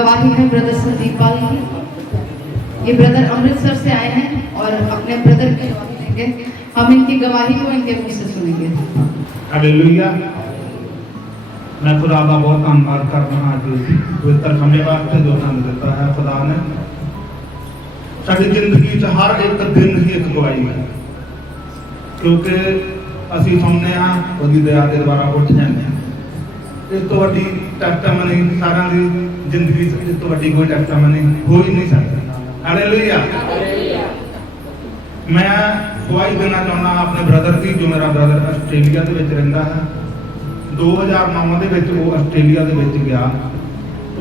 गवाही है ब्रदर संदीप पाल की। ये ब्रदर अमृतसर से आए हैं और अपने ब्रदर की गवाही देंगे। हम इनकी गवाही को इनके मुंह से सुनेंगे। हालेलुया। मैं खुदा का बहुत धन्यवाद कर रहा कि पवित्र समय वास्ते जो धन दिता है खुदा ने। साडी जिंदगी च हर एक दिन ही एक गवाही है, क्योंकि असी सुनने हाँ उसकी दया के द्वारा उठ जाते हैं। इस तो वड्डी टेस्टामनी सारा की जिंदगी इस तो वड्डी कोई टेस्टामनी हो ही नहीं सकती। हालेलुया। मैं गवाही देना चाहना अपने ब्रदर की, जो मेरा ब्रदर आस्ट्रेलिया के विच रहिंदा है। 2009 ਦੇ ਵਿੱਚ ਉਹ ਆਸਟ੍ਰੇਲੀਆ ਦੇ ਵਿੱਚ ਗਿਆ।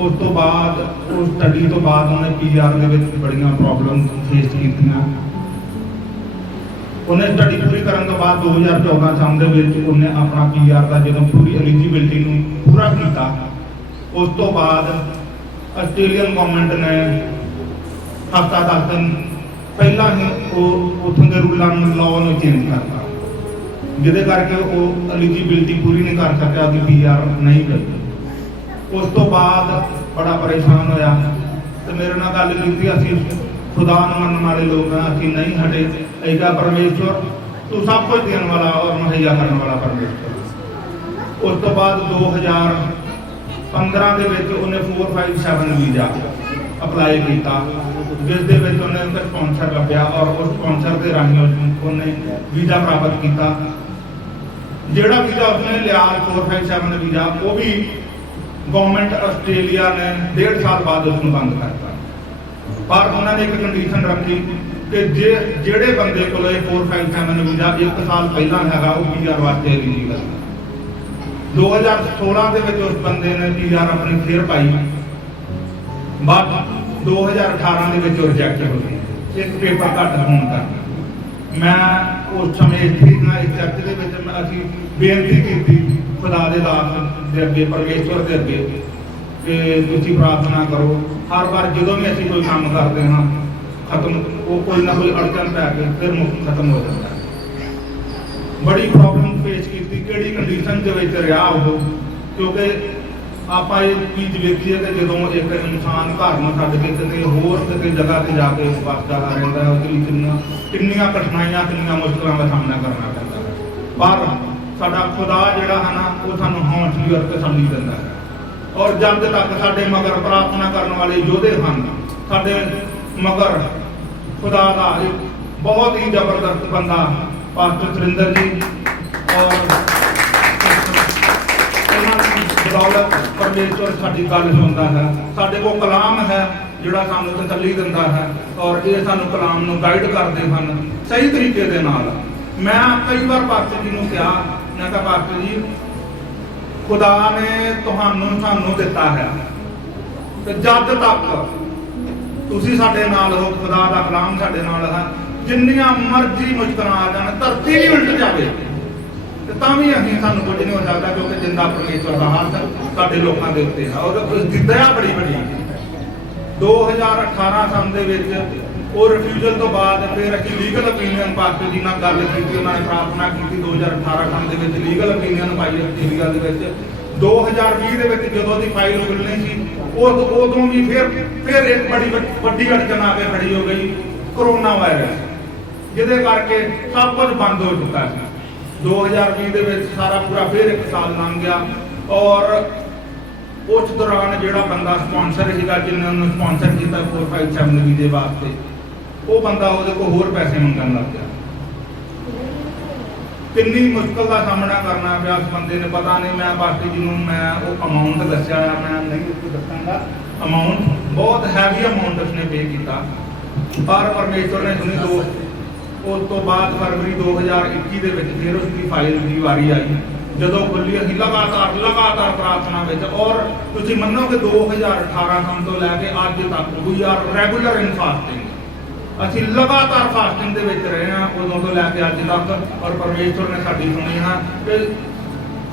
ਉਸ ਤੋਂ ਬਾਅਦ ਉਹ ਸਟੱਡੀ ਤੋਂ ਬਾਅਦ ਉਹਨੇ ਪੀਆਰ ਦੇ ਵਿੱਚ ਬੜੀਆਂ ਪ੍ਰੋਬਲਮ ਫੇਸ ਕੀਤੀਆਂ। ਉਹਨੇ ਸਟੱਡੀ ਪੂਰੀ ਕਰਨ ਤੋਂ ਬਾਅਦ 2014 ਸਾਲ ਦੇ ਵਿੱਚ ਉਹਨੇ ਆਪਣਾ ਪੀਆਰ ਦਾ ਜਦੋਂ ਪੂਰੀ ਐਲੀਜੀਬਿਲਟੀ ਨੂੰ ਪੂਰਾ ਕੀਤਾ, ਉਸ ਤੋਂ ਬਾਅਦ ਆਸਟ੍ਰੇਲੀਅਨ ਗਵਰਨਮੈਂਟ ਨੇ ਹਫ਼ਤਾ 10 ਦਿਨ ਪਹਿਲਾਂ ਹੀ ਉਹ ਉੱਥੋਂ ਦੇ ਰੂਲਾਂ ਨੂੰ ਲਾਅ ਨੂੰ ਚੇਂਜ ਕਰਤਾ, ਜਿਹਦੇ ਕਰਕੇ ਉਹ ਐਲੀਜੀਬਿਲਟੀ ਪੂਰੀ ਨਹੀਂ ਕਰ ਸਕਿਆ, ਉਹਦੀ ਪੀਆਰ ਨਹੀਂ ਮਿਲੀ। ਉਸ ਤੋਂ ਬਾਅਦ ਬੜਾ ਪਰੇਸ਼ਾਨ ਹੋਇਆ ਤੇ ਮੇਰੇ ਨਾਲ ਗੱਲ ਕੀਤੀ। ਅਸੀਂ खुदा मनने वाले लोग हैं, असी नहीं हटे। ऐसा परमेश्वर तू सब कुछ देने वाला और मुहैया करने वाला परमेश्वर। उस तो बाद 2015 के उन्हें 457 वीजा अप्लाई किया, जिस दे विच उन्हें स्पॉन्सर लभ्या और उस स्पॉन्सर के राही उन्हें वीजा प्राप्त किया। जिहड़ा वीजा उसने लिया 457 वीजा, वो भी गवर्नमेंट आस्ट्रेलिया ने 1.5 साल बाद उसको बंद करता। पर उन्होंने एक कंडीशन रखी कि जेड़े बंदे को 457 वीजा 1 साल पहला है वो पीआर वास्ते एलीजिबल। 2016 के विच उस बंदे ने पीआर अपनी फिर पाई, बट 2018 के विच रिजेक्ट हो गई, एक पेपर घट होने करके। मैं उस समय इस चर्च के विच असीं बेनती की खुदा दे दास दे अगे, परमेश्वर के अगे कि तुसीं प्रार्थना करो। हर बार जो भी असीं कोई काम करते हैं खत्म, वो कोई ना कोई अड़चन पै के फिर खत्म हो जाता है। बड़ी प्रॉब्लम फेस की, किहड़ी कंडीशन के विच रहा वो, क्योंकि आप ये चीज़ वेखीए कि जो एक इंसान घर में छड्ड के किसी होर किसी जगह से जाके बसदा रहिंदा है, उसके लिए किन्नियां कठिनाइयां किन्नियां मुश्किलों का सामना करना पैंदा है। पर साडा खुदा जिहड़ा है ना, वो सानूं हौसले और तसल्ली दिंदा है। और जब तक साडे मगर प्रार्थना करने वाले योधे हैं, साडे मगर खुदा का एक बहुत ही जबरदस्त बंदा पास्टर सुरिंदर जी और बदौलत परमेश्वर साडी गल सुनता है। साडे को कलाम है जिहड़ा सानूं तसल्ली दिंदा है और ये सानूं कलाम नूं गाइड करदे हन सही तरीके दे नाल। मैं कई बार पास्टर जी नूं कहा, मैं कहा पास्टर जी खुदा ने तुहानूं सानूं दिता है, ते जद तक तुसीं साडे नाल हो, खुदा दा कलाम साडे नाल है, जिन्नियां मर्जी मुश्किलां आ जाण, धरती भी उलट जावे ते तां भी असीं सानूं कुछ नहीं हो सकदा, क्योंकि जिंदा परमेश्वर दा हत्थ साडे लोकां दे उत्ते है और उसदी दया बड़ी बड़ी। 2018 साल दे विच और रिफ्यूजल तो बाद फिर असीं लीगल ओपीनियन पास्टर जी नाल गल कीती, उन्होंने प्रार्थना की। 2018 साल दे विच लीगल ओपीनियन पाई आस्ट्रेलिया दे विच। 2020 दे विच जदों दी फाइल खुलनी सी उदों भी फिर एक बड़ी वड्डी अड़चन आके खड़ी हो गई, कोरोना वायरस, जिहदे करके सब कुछ बंद हो चुका है। 2020 दे विच सारा पूरा फिर एक साल लंघ गया और उस दौरान जिहड़ा बंदा स्पॉन्सर सीगा, जिन्होंने उन्होंने स्पॉन्सर किया 457 वीजे वास्ते, वो बंदा उसदे कोल होर पैसे मंगण लग गया। कितनी मुश्किल का सामना करना पिया उस बंदे ने, पता नहीं। मैं पास्टर जी नूं मैं वो अमाउंट दस्सिया, मैं नहीं उसको दसांगा, अमाउंट बहुत हैवी अमाउंट उसने पे किया, पर परमेश्वर ने सुनी। उस तो बाद फरवरी 2021 के विच फिर उसकी फाइल की वारी आई, जदों खुली असीं लगातार प्रार्थना विच, और तुसीं मन्नोगे 2018 साल तो लैके अज तक we are regular in fasting. असीं लगातार फास्टिंग दे विच रहे हैं उदों तो लैके अज तक, और परमेश्वर ने साडी सुनी है कि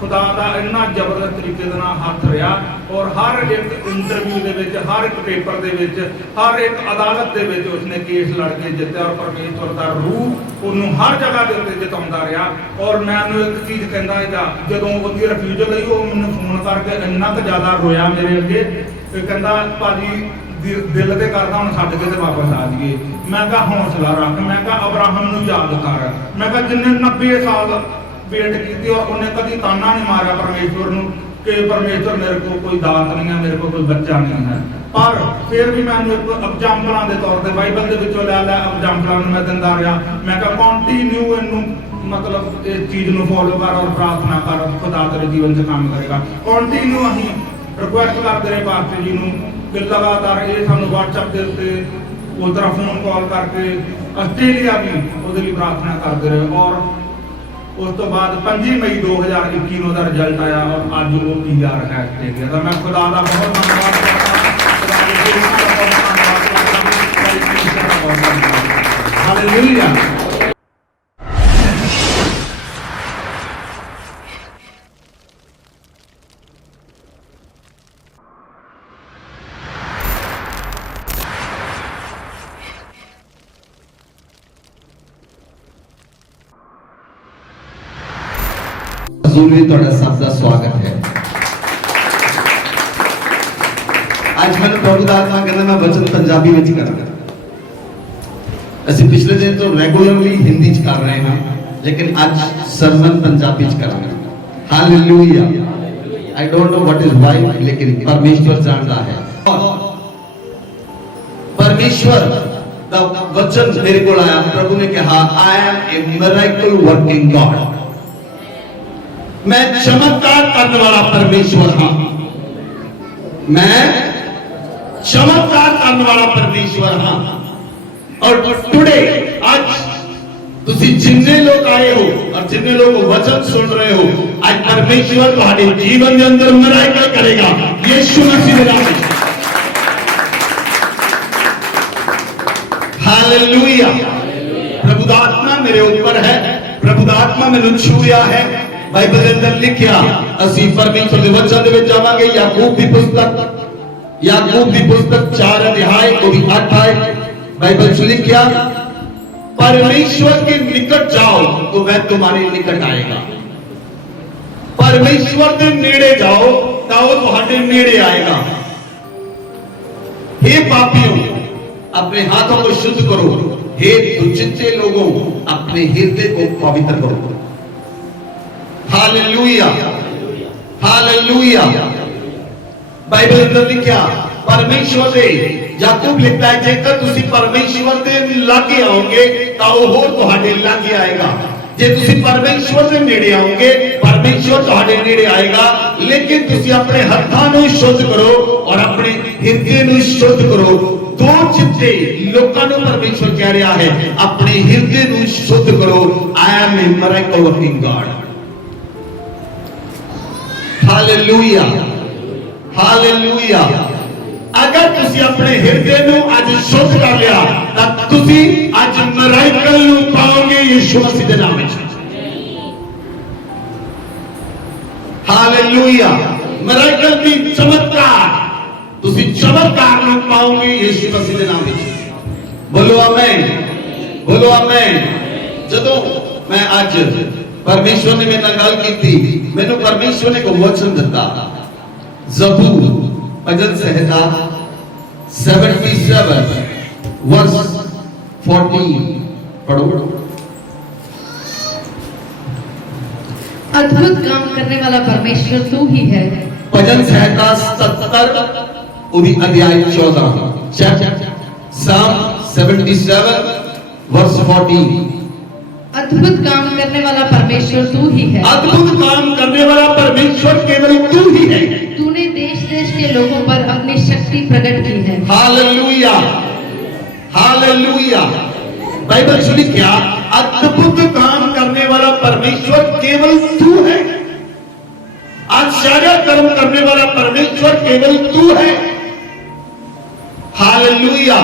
खुदा का इन्ना जबरदस्त तरीके दे नाल हथ रहा। और हर एक इंटरव्यू दे विच, हर एक पेपर दे विच, हर एक अदालत दे विच उसने केस लड़ के जित्तिया, और परमेश्वर का रूह उन्होंने हर जगह के उत्ते जिताउंदा रहा। और मैं एक चीज़ कहंदा है, जदों उसकी रिफ्यूजल आई, वो मैनूं फोन करके इन्ना क ज़्यादा रोया मेरे अगे ਤੇ ਕਹਿੰਦਾ ਭਾਜੀ ਦਿਲ ਤੇ ਕਰਦਾ ਹੁਣ ਛੱਡ ਕੇ ਤੇ ਵਾਪਸ ਆ ਜਾਈਏ। ਮੈਂ ਕਿਹਾ ਹੌਸਲਾ ਰੱਖ, ਮੈਂ ਕਿਹਾ ਅਬਰਾਹਮ ਨੂੰ ਯਾਦ ਕਰ, ਮੈਂ ਕਿਹਾ ਜਿੰਨੇ 90 ਸਾਲ ਵੇਟ ਕੀਤੀ ਔਰ ਉਹਨੇ ਕਦੀ ਤਾਨਾ ਨਹੀਂ ਮਾਰਿਆ ਪਰਮੇਸ਼ਵਰ ਨੂੰ ਕਿ ਪਰਮੇਸ਼ਵਰ ਮੇਰੇ ਕੋਲ ਕੋਈ ਦਾਤ ਨਹੀਂ ਹੈ, ਮੇਰੇ ਕੋਲ ਕੋਈ ਬੱਚਾ ਨਹੀਂ ਹੈ। ਪਰ ਫਿਰ ਵੀ ਮੈਨੂੰ ਇੱਕ ਐਗਜ਼ਾਮਪਲਾਂ ਦੇ ਤੌਰ ਤੇ ਬਾਈਬਲ ਦੇ ਵਿੱਚੋਂ ਲੈ ਐਗਜ਼ਾਮਪਲਾਂ ਨੂੰ ਮੈਂ ਦਿੰਦਾ ਰਿਹਾ। ਮੈਂ ਕਿਹਾ ਕੰਟੀਨਿਊ ਇਹਨੂੰ ਮਤਲਬ ਇਸ ਚੀਜ਼ ਨੂੰ ਫੋਲੋ ਕਰ ਔਰ ਪ੍ਰਾਰਥਨਾ ਕਰ, ਖੁਦਾ ਤੇਰੇ ਜੀਵਨ 'ਚ ਕੰਮ ਕਰੇਗਾ। ਕੰਟੀਨਿਊ ਅਸੀਂ ਰਿਕੁਐਸਟ ਕਰਦੇ ਰਹੇ ਪਾਸਟਰ ਜੀ ਨੂੰ ਕਿ ਲਗਾਤਾਰ ਇਹ ਸਾਨੂੰ WhatsApp ਦੇ ਉੱਤੇ ਉਸ ਤਰ੍ਹਾਂ ਫੋਨ ਕਾਲ ਕਰਕੇ ਆਸਟ੍ਰੇਲੀਆ ਵੀ ਉਹਦੇ ਲਈ ਪ੍ਰਾਰਥਨਾ ਕਰਦੇ ਰਹੇ। ਔਰ ਉਸ ਤੋਂ ਬਾਅਦ 5 ਮਈ 2021 ਨੂੰ ਉਹਦਾ ਰਿਜ਼ਲਟ ਆਇਆ ਔਰ ਅੱਜ ਉਹ PR ਹੈ ਆਸਟ੍ਰੇਲੀਆ ਦਾ। ਮੈਂ ਖੁਦਾ ਦਾ ਬਹੁਤ ਧੰਨਵਾਦ ਕਰਦਾ। ਹਾਲੇਲੂਇਆ। सब का स्वागत है। आज मैंने प्रभु दा आत्मा कहना मैं वचन पंजाबी में करा। ऐसे पिछले दिन तो रेगुलरली हिंदी च कर रहे हैं, लेकिन आज सरमन पंजाबी च करा। Hallelujah. I don't know what is why, लेकिन परमेश्वर जानता है। परमेश्वर दा वचन मेरे को आया, प्रभु ने कहा I am a miracle working God. मैं चमत्कार करने वाला परमेश्वर हां। मैं चमत्कार करने वाला परमेश्वर हां। और टुडे आज तुसी जिन्ने लोग आए हो और जिन्ने लोग वचन सुन रहे हो, आज परमेश्वर तुम्हारे जीवन के अंदर मिरेकल करेगा यीशु मसीह के नाम में। हालेलुया। प्रभु दा आत्मा मेरे ऊपर है, प्रभु दा आत्मा मैंने छूया है। बाइबल के अंदर लिखिया असी परमेश्वर के वचन दे विच जावांगे। याकूब की पुस्तक 4 अध्याय को भी 8 है। बाइबल से लिखिया परमेश्वर के निकट जाओ तो वह तुम्हारे निकट आएगा। परमेश्वर के नेड़े जाओ तो वो तुम्हारे नेड़े आएगा। हे पापियों, अपने हाथों को शुद्ध करो, हे दुचित्ते लोगों, अपने हृदय को पवित्र करो। हालेलुया। हालेलुया। बाइबल अंदर लिखा परमेश्वर दे, याकूब लिखता है जेकर तुसी परमेश्वर दे लागे आओगे तो वो तुहाडे लागे आएगा। जे तुसी परमेश्वर दे नेड़े आओगे, परमेश्वर तुहाडे नेड़े आएगा। लेकिन तुसी अपने हत्थां नूं शुद्ध करो और अपने हृदय नूं शुद्ध करो। दो चित्ते लोकां नूं परमेश्वर कह रहा है अपने हृदय नूं शुद्ध करो। I am a miracle working God. Hallelujah. Hallelujah. अगर तुसी अपने हृदय नूं आज शुद्ध कर लिया तां तुसी आज मिरेकल नूं पाओगे यीशु मसीह दे नाम विच। हालेलुया। मिरेकल की चमत्कार, तुसी चमत्कार नूं पाओगे यीशु मसीह दे नाम विच। बोलो आमीन, बोलो आमीन। जदों मैं आज परमेश्वर ने मेरे नाल गल कीती, मैनू परमेश्वर ने को वचन दिता। ज़बूर भजन संहिता 77 वर्स 14 पढ़ो। अद्भुत काम करने वाला परमेश्वर तू ही है। भजन संहिता 77 अध्याय 14 साम 77 वर्स 14। अद्भुत काम करने वाला परमेश्वर तू ही है। अद्भुत काम करने वाला परमेश्वर केवल तू ही है। तूने देश देश के लोगों पर अपनी शक्ति प्रकट की है। हालेलुया। हालेलुया। बाइबल से लिखा अद्भुत काम करने वाला परमेश्वर केवल तू है। आश्चर्य कर्म करने वाला परमेश्वर केवल तू है। हालेलुया।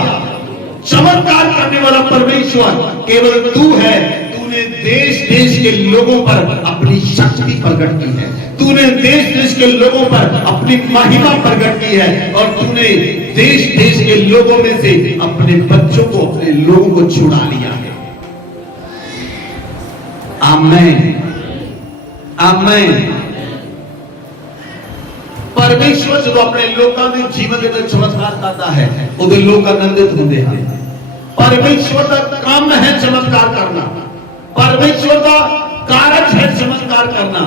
चमत्कार करने वाला परमेश्वर केवल तू है। तूने देश देश के लोगों पर अपनी शक्ति प्रकट की है। तूने देश देश के लोगों पर अपनी महिमा प्रकट की है और तूने देश देश के लोगों में से अपने बच्चों को, अपने लोगों को छुड़ा लिया है। आमीन, आमीन। परमेश्वर जो अपने लोगों के जीवन के अंदर चमत्कार करता है उदे लोग आनंदित होते हैं। परमेश्वर का काम है चमत्कार करना, परमेश्वर का कारज है चमत्कार करना।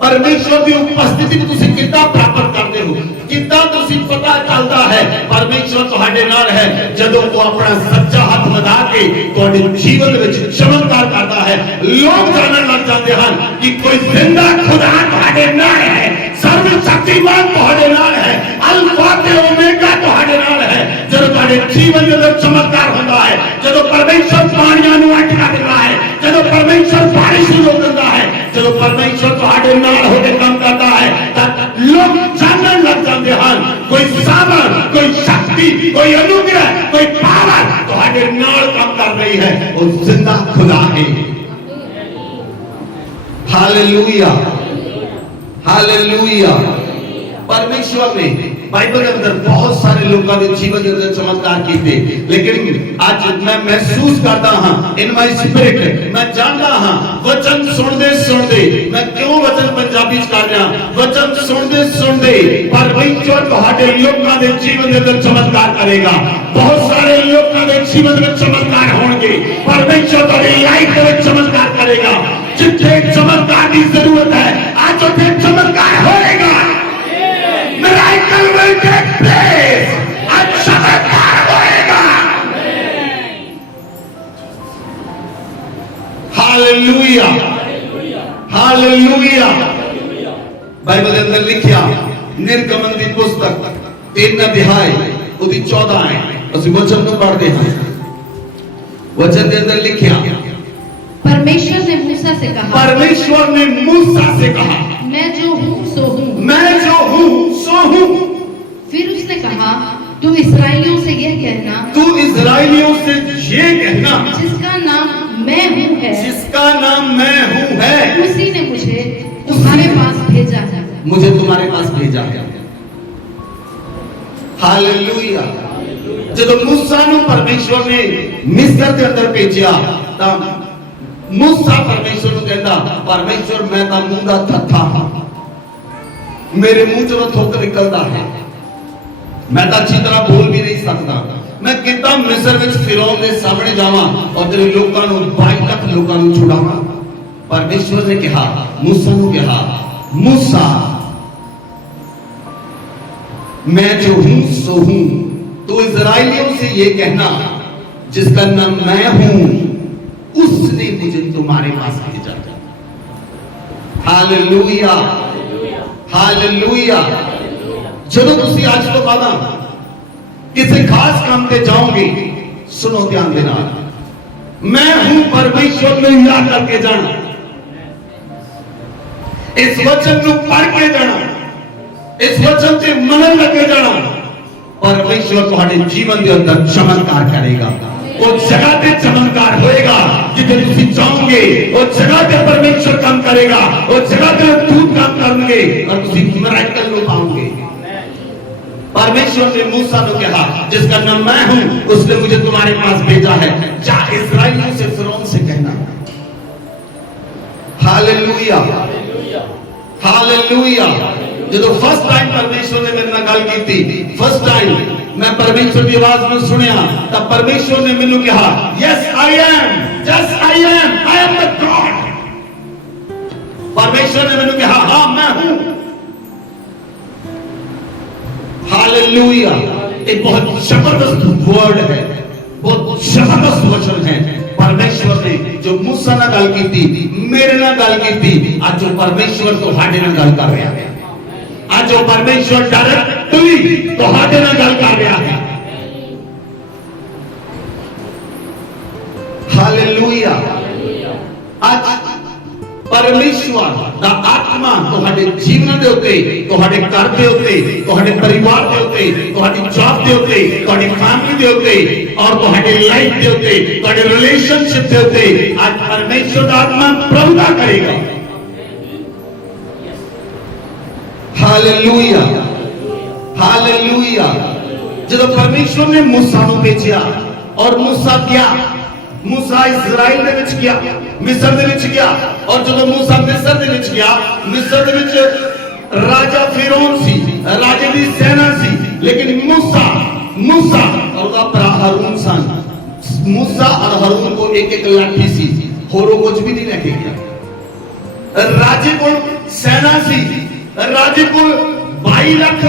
परमेश्वर की उपस्थिति में तुसी कितना प्राप्त करते हो, कितना तुसी पता चलता है परमेश्वर तुम्हारे नाल है जदों वो अपना सच्चा हाथ बढ़ा के तुम्हारे जीवन में चमत्कार करता है। लोग जानने लग जाते हैं कि कोई जिंदा खुदा तुम्हारे नाल है, सर्वशक्तिमान तुम्हारे नाल है, अल्फा ते ओमेगा तुम्हारे नाल है। जब तुम्हारे जीवन में अंदर चमत्कार होता है, जब परमेश्वर पानियां नु अटका देता है, जब परमेश्वर बारिश नु रोक देता है, जब परमेश्वर तुम्हारे नाल होकर काम करता है, तब लोग जानने लग जाते हैं कोई सामर्थ, कोई शक्ति, कोई अनुग्रह, कोई पावर तुम्हारे नाल काम कर रही है, वो जिंदा खुदा है। Hallelujah, hallelujah. परमेश्वर ने बाइबल के अंदर बहुत सारे लोगों के जीवन के अंदर चमत्कार किए, लेकिन आज मैं महसूस करता हां इन माय स्पिरिट, मैं जानता हां वचन सुनते सुनते, मैं क्यों वचन पंजाबी च कर रहा, वचन सुनते सुनते परमेश्वर तुम्हारे लोगों के जीवन के अंदर चमत्कार करेगा। बहुत सारे लोगों के जीवन में चमत्कार होंगे, परमेश्वर तुम्हारी लाइफ में चमत्कार करेगा। जिथे चमत्कार की जरूरत है आज उसे चमत्कार होएगा। Miracle will take place. आज चमत्कार होएगा। Hallelujah, hallelujah. बाइबल के अंदर लिखिया निर्गमन की पुस्तक 3 अध्याय उसकी 14 है, उस वचन को पढ़ते हैं। वचन के अंदर लिखिया परमेश्वर ने मूसा से कहा, परमेश्वर ने मूसा से कहा, मैं जो हूँ सो हूँ, मैं जो हूँ सो हूँ। फिर उसने कहा, तू इसराइलियों से यह कहना, तू इस्राएलियों से ये कहना, जिसका नाम मैं हूँ है, जिसका नाम मैं हूँ है, उसी ने मुझे तुम्हारे पास भेजा है। मुझे तुम्हारे पास भेजा है। हालेलुया। जब मूसा नु परमेश्वर ने मिस्र के अंदर भेजा, तब मूसा परमेश्वर को कहता, परमेश्वर मैं तो मुंह दा थत्था हां, मेरे मुंह चों थुक निकलता है, मैं तो अच्छी तरह बोल भी नहीं सकता, मैं कितना मिस्र विच फिरौन के सामने जावां और तेरे लोगों को 22 लाख लोगों को छुड़ावां। परमेश्वर ने कहा, मूसा को कहा, मूसा मैं जो हूं सो हूं, तो इस्राएलियों से ये कहना जिसका नाम मैं हूं उसने मुझे तुम्हारे पास भेजा। Hallelujah, hallelujah. जब तुसी आज तो बाद किसी खास काम पे जाओगे, सुनो ध्यान देना, मैं हूं परमेश्वर को याद करके जाना, इस वचन को पढ़ के जाना, इस वचन से मनन लगे जाना, परमेश्वर तुम्हारे जीवन के अंदर चमत्कार करेगा। वो जगह पे चमत्कार होएगा जिसे तुम जाओगे, वो जगह पे परमेश्वर काम करेगा, वो जगह पे दूत काम करेंगे और तुम मिरेकल को पाओगे। परमेश्वर ने मूसा को कहा, जिसका नाम मैं हूं उसने मुझे तुम्हारे पास भेजा है, जा इस्राएलियों से फिरौन से कहना। Hallelujah, hallelujah. जो फर्स्ट टाइम परमेश्वर ने मेरे नाल गल की, फर्स्ट टाइम मैं परमेश्वर की आवाज में सुनिया, तब परमेश्वर ने मैनू कहा, yes I am, yes I am the God. परमेश्वर ने मैनू कहा, हां मैं हूं। हालेलुया। एक बहुत जबरदस्त वर्ड है, बहुत जबरदस्त वचन है। परमेश्वर ने जो मूसा नाल गल की, मेरे नाल गल की, आज जो परमेश्वर तुहाडे नाल गल कर रहा है, आज जो परमेश्वर डायरेक्टली तुहाडे नाल गल कर रहा है। हालेलुया। आज परमेश्वर दा आत्मा तुहाडे जीवन दे उत्ते, तुहाडे घर दे उत्ते, तुहाडे परिवार दे उत्ते, तुहाडी जॉब दे उत्ते, तुहाडी फैमिली दे उत्ते और तुहाडे लाइफ दे उत्ते, तुहाडे रिलेशनशिप दे उत्ते आज परमेश्वर दा आत्मा प्रभुता करेगा। Hallelujah, hallelujah. जब परमेश्वर ने मूसा को भेजा और मूसा क्या, मूसा इस्राएल दे विच गया, मिस्र दे विच गया, और जब मूसा मिस्र दे विच गया, मिस्र दे विच राजा फिरौन सी, राजे दी सेना सी, लेकिन मूसा और उसदा भरा हारून सन। मूसा और हारून को एक एक लाठी सी, होरो कुछ भी नहीं लेके गया। राजे को सेना सी, राजे को 22 लाख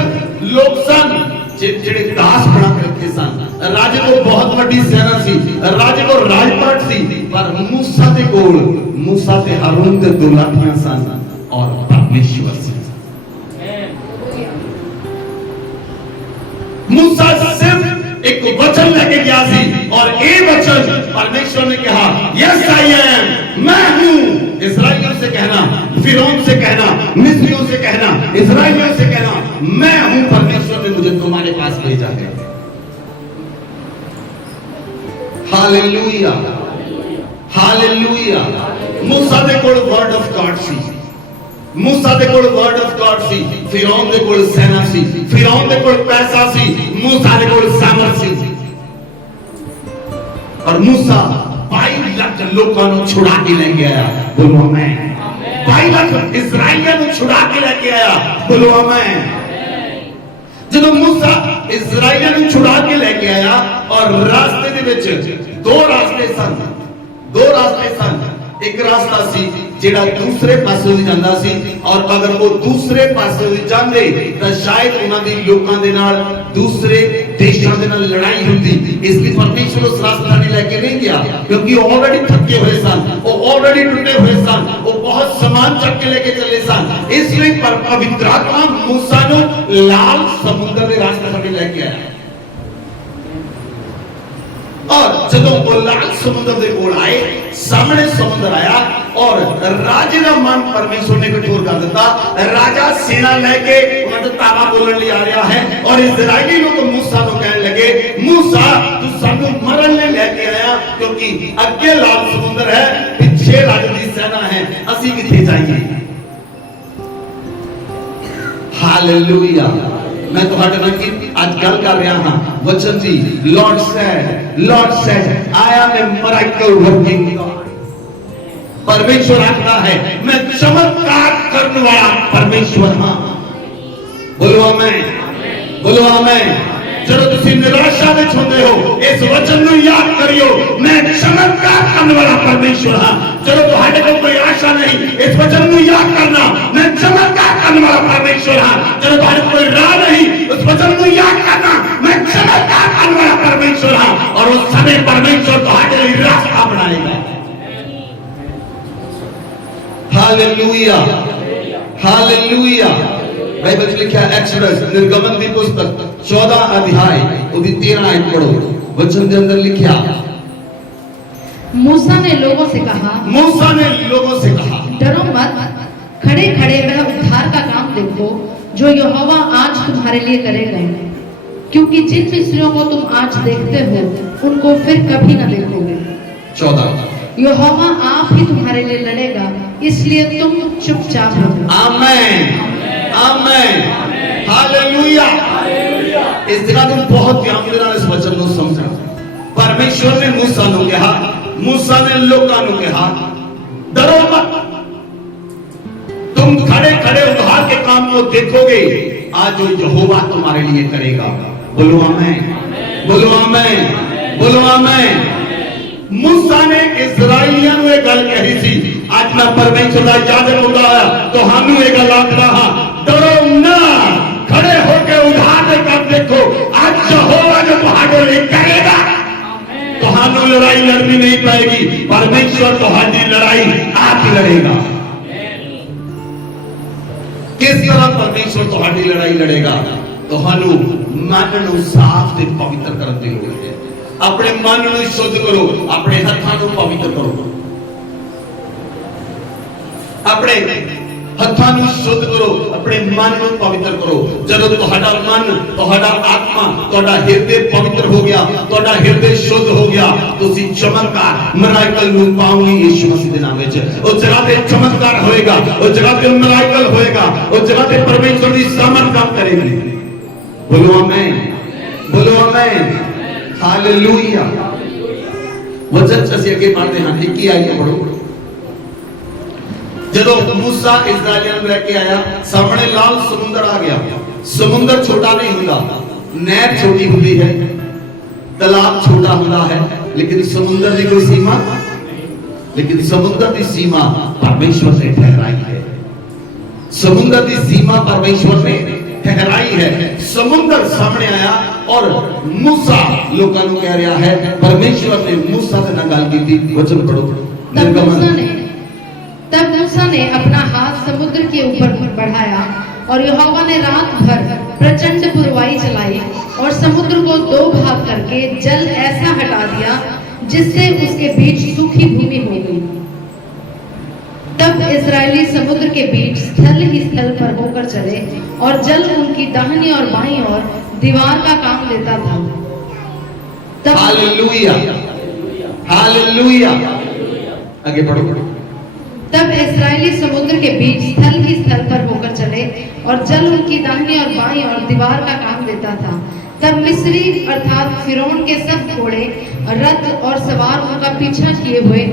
लोग सन जेड़े दास बना के रखे सन। राजे को बहुत बड़ी सेना सी, राजे को राजपाट सी, पर मूसा ते हारून दे 2 लाठियां सन और परमेश्वर सी। मूसा सिर्फ एक वचन लेके गया सी और ये वचन परमेश्वर ने कहा यस आई एम, मैं हूं। इस्राएलियों से कहना, फिरौन से कहना, मिस्रियों से कहना, इस्राएलियों से कहना, मैं हूं, परमेश्वर ने मुझे तुम्हारे पास भेजा है। Hallelujah, hallelujah. मूसा दे कोल वर्ड ऑफ गॉड सी, मूसा दे कोल वर्ड ऑफ गॉड सी, फिरौन दे कोल सेना सी, फिरौन दे कोल पैसा सी, मूसा दे कोल सामर्थ सी। और मूसा 22 लाख लोगों को छुड़ा के लेके आया, बोलो आमीन। 22 लाख इस्राएलियों को छुड़ा के लेके आया, बोलो आमीन। जब मूसा इस्राएलियों को छुड़ा के लेके आया और रास्ते दे विच 2 रास्ते सन। एक रास्ता सी जेड़ा दूसरे पासे भी जांदा सी, और अगर वो दूसरे पासे भी जांदे तो शायद उन्हां दी लोकां दे नाल दूसरे देशां दे नाल लड़ाई हुंदी। इसलिए परमेश्वर उस रास्ता नहीं लेके नहीं गया, क्योंकि वो ऑलरेडी थके हुए सन, वो ऑलरेडी टूटे हुए सन, वो बहुत सामान चक के लेके चले सन। इसलिए पवित्र आत्मा मूसा को लाल समुद्र के रास्ते पर लेके आया। और जब वो लाल समुद्र के कोल आए, सामने समुद्र आया और राजे का मन परमेश्वर ने कठोर कर दिता। राजा सेना लेके उन्हें तावा बोलने लिए आ रहा है और इस्राएली लोग मूसा को कहने लगे, मूसा तू सानू मरन ले लेके आया, क्योंकि अगे लाल समुद्र है, पीछे राजे की सेना है, असी किथे जाइए। हालेलुया। मैं तुम्हारे नाल आज गल कर रहा हाँ वचन जी। Lord said I am a miracle working God. परमेश्वर आखता है मैं चमत्कार करने वाला परमेश्वर हाँ। बोलो आमीन, बोलो आमीन। जब तुसी निराशा में होंदे हो, इस वचन को याद करियो, मैं चमत्कार करने वाला परमेश्वर हाँ। चलो तुम्हारे को कोई आशा नहीं, इस वचन को याद करना, मैं चमत्कार करने वाला परमेश्वर हाँ। चलो तुम्हारे कोई राह नहीं, उस वचन को याद करना, मैं चमत्कार करने वाला परमेश्वर हाँ। और उस समय परमेश्वर तुम्हारे लिए रास्ता बनाएगा। Hallelujah, hallelujah. बाइबल में लिखा है एक्सोडस, निर्गमन की पुस्तक 14 अध्याय उसकी 13 आयत पढ़ो। वचन के अंदर लिखा, मूसा ने लोगों से कहा, डरो मत, खड़े खड़े वह उद्धार का काम देखो जो यहोवा आज तुम्हारे लिए करेगा, क्योंकि जिन मिस्रियों को तुम आज देखते हो उनको फिर कभी न देखोगे। 14 यहोवा आप ही तुम्हारे लिए लड़ेगा, इसलिए तुम चुपचाप रहो। आमीन, आमीन, हालेलुया। इस दिन तुम बहुत ध्यान देना इस वचन को समझना। परमेश्वर ने मूसा को कहा, मूसा ने लोगों को कहा, डरो मत, तुम खड़े खड़े उद्धार के काम को देखोगे, आज जो यहोवा तुम्हारे लिए करेगा। बोलो आमीन, बोलो आमीन, बोलो आमीन। मूसा ने इस्राएलियों को एक गल कही थी, आज मैं परमेश्वर का याजक होता है तो हम एक गल आख रहा, डरो ना, खड़े होकर उधार के काम देखो, आज यहोवा जो तुम्हारे लिए करेगा। तुम्हारी लड़ाई लड़नी नहीं पाएगी, परमेश्वर तुम्हारी लड़ाई आप लड़ेगा। किस तरह परमेश्वर तुम्हारी लड़ाई लड़ेगा? ਤੁਹਾਨੂੰ ਮਨ ਨੂੰ ਸਾਫ਼ ਤੇ ਪਵਿੱਤਰ ਕਰਨ ਦੀ ਲੋੜ ਹੈ। ਆਪਣੇ ਮਨ ਨੂੰ ਸ਼ੁੱਧ ਕਰੋ, ਆਪਣੇ ਹੱਥਾਂ ਨੂੰ ਪਵਿੱਤਰ ਕਰੋ, ਆਪਣੇ ਹੱਥਾਂ ਨੂੰ ਸ਼ੁੱਧ ਕਰੋ, ਆਪਣੇ ਮਨ ਨੂੰ ਪਵਿੱਤਰ ਕਰੋ। ਜਦੋਂ ਤੁਹਾਡਾ ਮਨ, ਤੁਹਾਡਾ ਆਤਮਾ, ਤੁਹਾਡਾ ਹਿਰਦੇ ਪਵਿੱਤਰ ਹੋ ਗਿਆ, ਤੁਹਾਡਾ ਹਿਰਦੇ ਸ਼ੁੱਧ ਹੋ ਗਿਆ, ਤੁਸੀਂ ਚਮਤਕਾਰ ਮਿਰਾਕਲ ਨੂੰ ਪਾਓਗੇ ਯਿਸੂ ਮਸੀਹ ਦੇ ਨਾਮ ਵਿੱਚ। ਉਸ ਜਗ੍ਹਾ ਤੇ ਚਮਤਕਾਰ ਹੋਏਗਾ, ਉਸ ਜਗ੍ਹਾ ਤੇ ਮਿਰਾਕਲ ਹੋਏਗਾ, ਉਸ ਜਗ੍ਹਾ ਤੇ ਪਰਮੇਸ਼ਰ ਦੀ ਸਾਮਰਥ ਕੰਮ ਕਰੇਗੀ। बोलो आमीन, बोलो आमीन, हालेलुया। वचन से आगे बढ़ते हैं, एक ही आयत पढ़ो। ਜਦੋਂ मूसा इजराइलियों ਨੂੰ ਲੈ ਕੇ ਆਇਆ ਸਾਹਮਣੇ ਲਾਲ ਸਮੁੰਦਰ ਆ ਗਿਆ। ਸਮੁੰਦਰ ਛੋਟਾ ਨਹੀਂ ਹੁੰਦਾ, ਨਹਿਰ ਛੋਟੀ ਹੁੰਦੀ ਹੈ, ਤਲਾਬ ਛੋਟਾ ਹੁੰਦਾ ਹੈ, लेकिन समुद्र की कोई सीमा, लेकिन समुद्र की सीमा परमेश्वर ने ठहराई है। समुद्र की सीमा परमेश्वर ने ठहराई है। समुद्र सामने आया और मूसा लोगों को कह रहा है, परमेश्वर ने मूसा से ना गल की थी। वचन पढ़ो। तब मूसा ने अपना हाथ समुद्र के ऊपर बढ़ाया और यहोवा ने रात भर प्रचंड पुरवाई चलाई और समुद्र को दो भाग करके जल ऐसा हटा दिया जिससे उसके बीच सूखी भूमि हो गई। तब इजरायली समुद्र के बीच स्थल ही स्थल पर होकर चले और जल उनकी दाहिनी और बाईं ओर दीवार का काम लेता था। तब हालेलुया, हालेलुया, आगे बढ़ो। तब इस्राएली समुद्र के बीच स्थल ही स्थल पर होकर चले और जल उनकी दाहिनी और बाईं और दीवार का काम लेता था। तब मिस्री अर्थात फिरौन के सब घोड़े रथ और सवार उनका पीछा किए हुए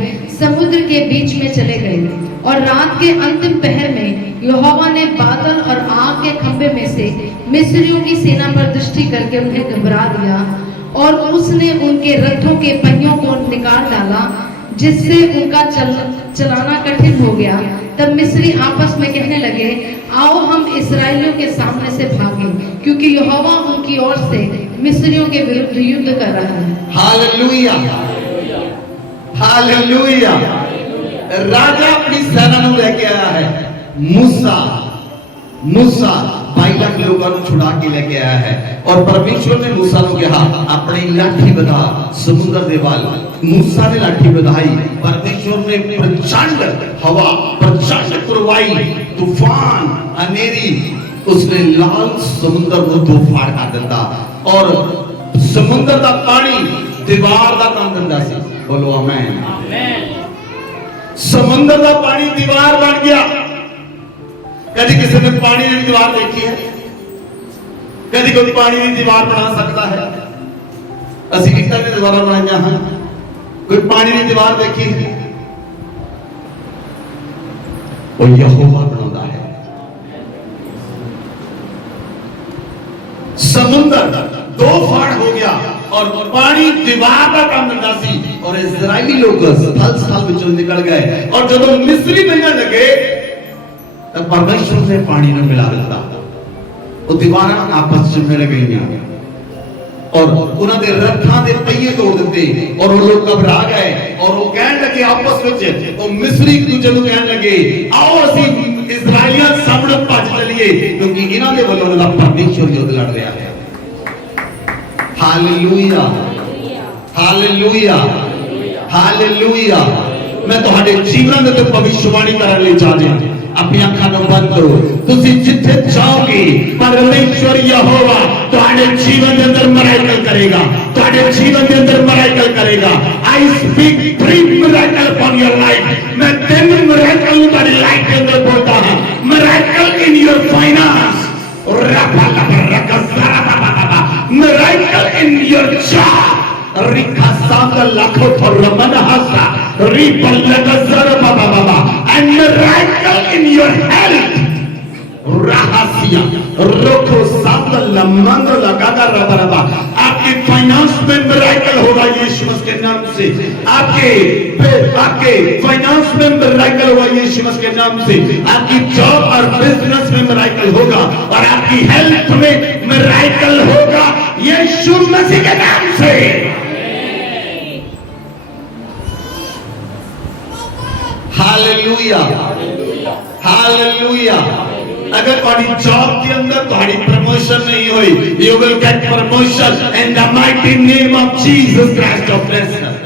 समुद्र के बीच में चले गए और रात के अंतिम पहर में यहोवा ने बादल और आग के खंभे में से मिस्रियों की सेना पर दृष्टि करके उन्हें घबरा दिया और उसने उनके रथों के पहियों को निकाल डाला जिससे उनका चलाना कठिन हो गया। तब मिस्री आपस में कहने लगे, आओ हम इस्राएलियों के सामने से भागें क्योंकि यहोवा उनकी ओर से मिस्रियों के विरुद्ध युद्ध कर रहा है। Hallelujah, hallelujah. राजा अपनी सेना को लेके आया है। मूसा 22 लाख लोगों को छुड़ा के लेके आया है और परमेश्वर ने मूसा को कहा अपनी लाठी बधा समुद्र दे वाल। मूसा ने लाठी बधाई, परमेश्वर ने प्रचंड हवा, प्रचंड पुरवाई, तूफान, अनेरी, उसने लाल समुद्र को दो फाड़ कर दिता और समुद्र का पानी दीवार का काम दिंदा सी। बोलो आमीन। समुद्र का पानी दीवार बन गया। कभी किसी ने पानी की दीवार देखी है? कभी कोई पानी की दीवार बना सकता है? असि कितना की दीवार बनाई हैं? कोई पानी की दीवार देखी है? वो यहोवा बनाता है। समुद्र दो फाड़ हो गया और पानी दीवार का काम करता सी और इजरायली लोग स्थल स्थल विचों निकल गए और जब मिस्री मिलने लगे तब परमेश्वर ने पानी में मिला दिता। वो दीवार आपस में मिल गई और उन्होंने रथां दे पहिए तोड़ दिते और वो लोग घबरा गए और वो कहने लगे आपस में, वो मिस्री एक दूसरे को कहने लगे, आओ असी इजराइलियां सामने भज चलिए क्योंकि इन्हां दे वल्लों उन्हां दा परमेश्वर युद्ध लड़ रहा है। Hallelujah, hallelujah, hallelujah. मैं तुहाडे जीवन दे भविष्यवाणी करन लई चाहंदा हां। अपनी अखां नूं बंद करो। तुसी जिथे जाओगे परमेश्वर यहोवा तुहाडे जीवन के अंदर मिरेकल करेगा, तुहाडे जीवन के अंदर मिरेकल करेगा। I speak 3 miracle upon your life. मैं 3 मिरेकल तुहाडी लाइफ के अंदर बोलता हूं। Miracle in your finance, miracle in your job, रिखा सागर लाखों फरमान हसा रिपल लगजर बाबा बाबा and miracle in your health, रहस्य रोको सागर लमंग लगाकर रबा रबा। आपके फाइनेंस में मिरेकल होगा यीशु मसीह के नाम से। आपके फाइनेंस में मिरेकल होगा यीशु मसीह के नाम से। आपकी जॉब और बिजनेस में मिरेकल होगा और आपकी हेल्थ में मिरेकल होगा यीशु मसीह के नाम से। Hallelujah, hallelujah. अगर तुम्हारी जॉब के अंदर तुम्हारी प्रमोशन नहीं हुई, you will get promotion in the mighty name of Jesus Christ of Nazareth.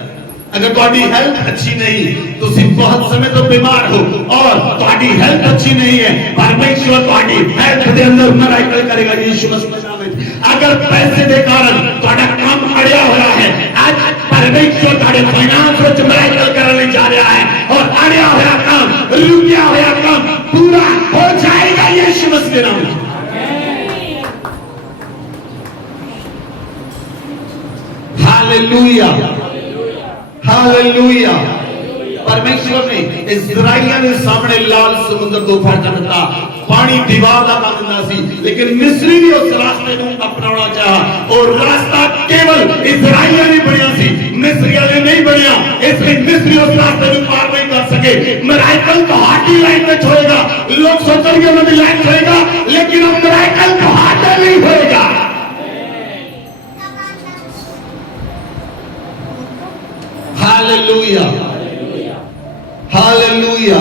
अगर तुम्हारी हेल्थ अच्छी नहीं, तुम बहुत समय तो बीमार हो और तुम्हारी हेल्थ अच्छी नहीं है, परमेश्वर तुम्हारी हेल्थ के अंदर मिरेकल करेगा यीशु मसीह के नाम में। अगर पैसे के कारण तुम्हारा काम अड़िया हुआ है, आज परमेश्वर तुम्हारे फाइनेंस में मिरेकल करने जा रहा है और अड़िया हुआ काम, रुकिया हुआ काम पूरा हो जाएगा यीशु मसीह के नाम में। Hallelujah, hallelujah. परमेश्वर ने इजराइलियों के सामने लाल समुद्र को फाड़ दिता, पानी दीवार का बन दिंदा सी, लेकिन मिस्री भी उस रास्ते को अपनाना चाहा और रास्ता केवल इजराइलियों ने बनया सी, मिस्रियों ने नहीं बनया। इसलिए मिस्री उस रास्ते को पार नहीं कर सके। मिराकल तुम्हारी लाइफ में होएगा, लोग सोचेंगे उन्होंने लाइफ होएगा, लेकिन अब मिराकल तुम्हारा नहीं होएगा। Hallelujah, hallelujah.